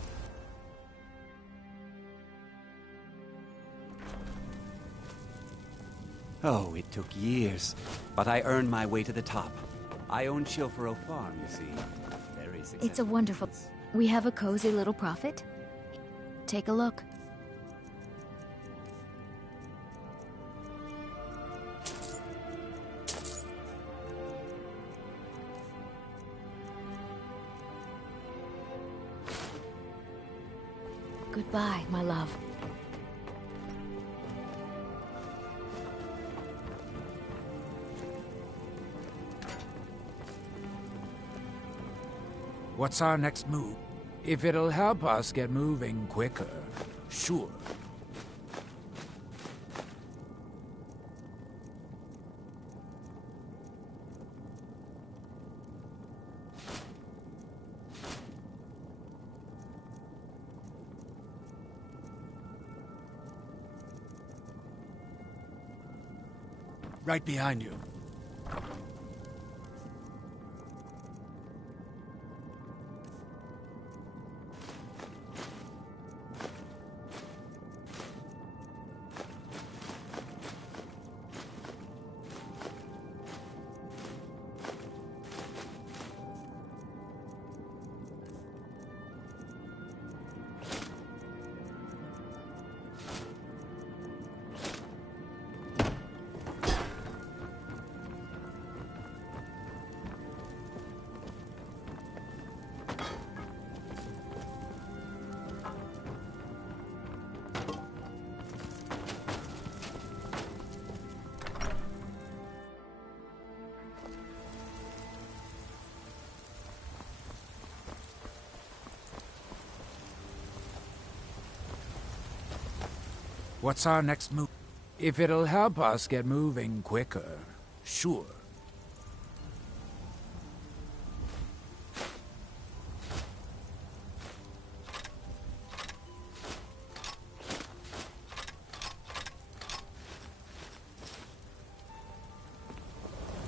Oh, it took years, but I earned my way to the top. I own Chilfaro Farm, you see. Very successful. It's a wonderful... We have a cozy little profit. Take a look. Goodbye, my love. What's our next move? If it'll help us get moving quicker, sure. Right behind you. What's our next move? If it'll help us get moving quicker, sure.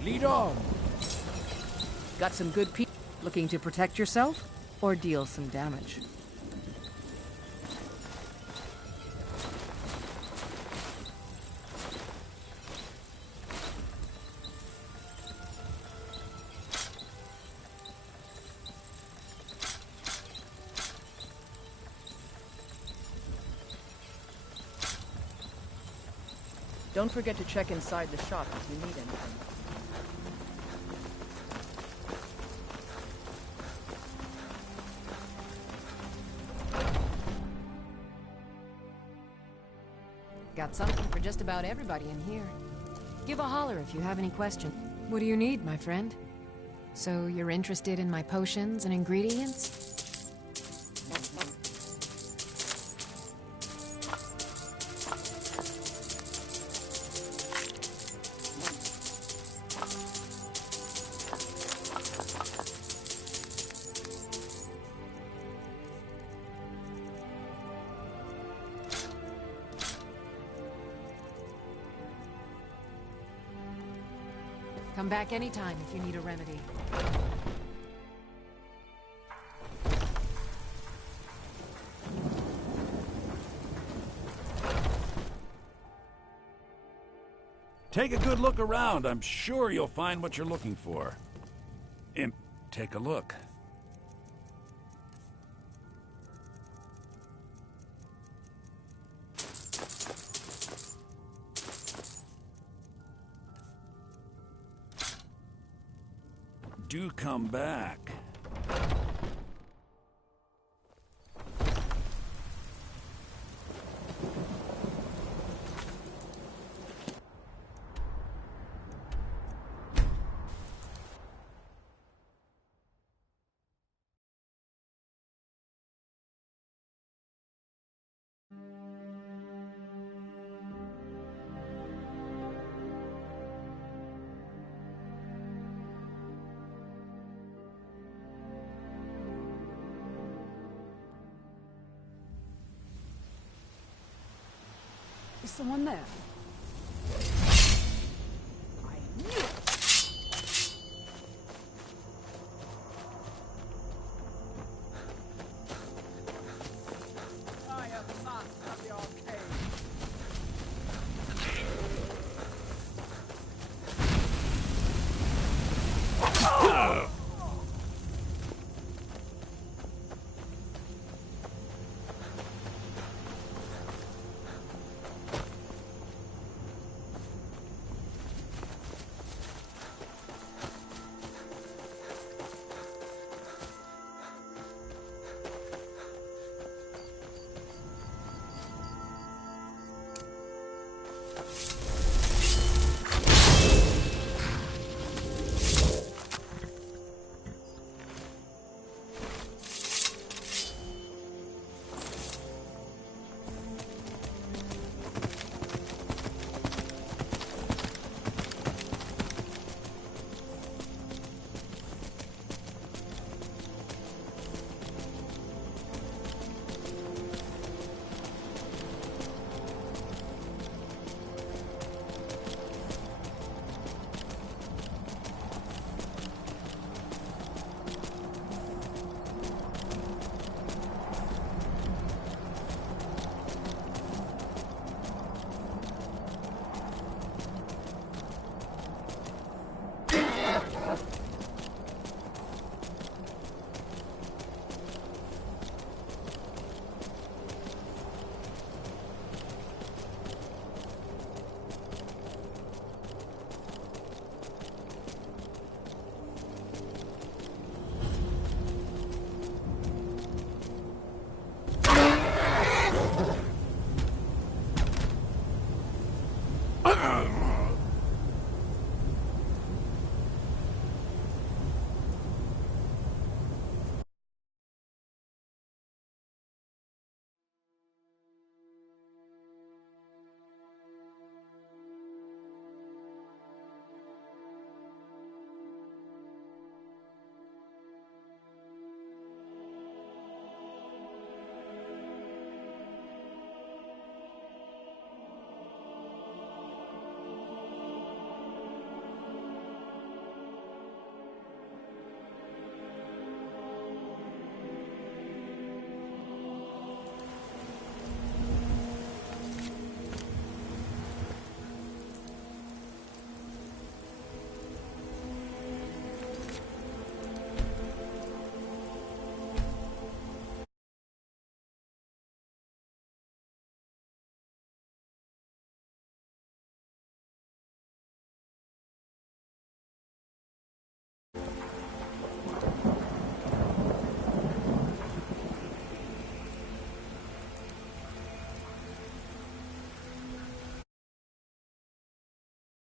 Lead on. Got some good people looking to protect yourself or deal some damage? Don't forget to check inside the shop if you need anything. Got something for just about everybody in here. Give a holler if you have any questions. What do you need, my friend? So you're interested in my potions and ingredients? Come back anytime if you need a remedy. Take a good look around. I'm sure you'll find what you're looking for. Imp, take a look. Do come back. Is someone there?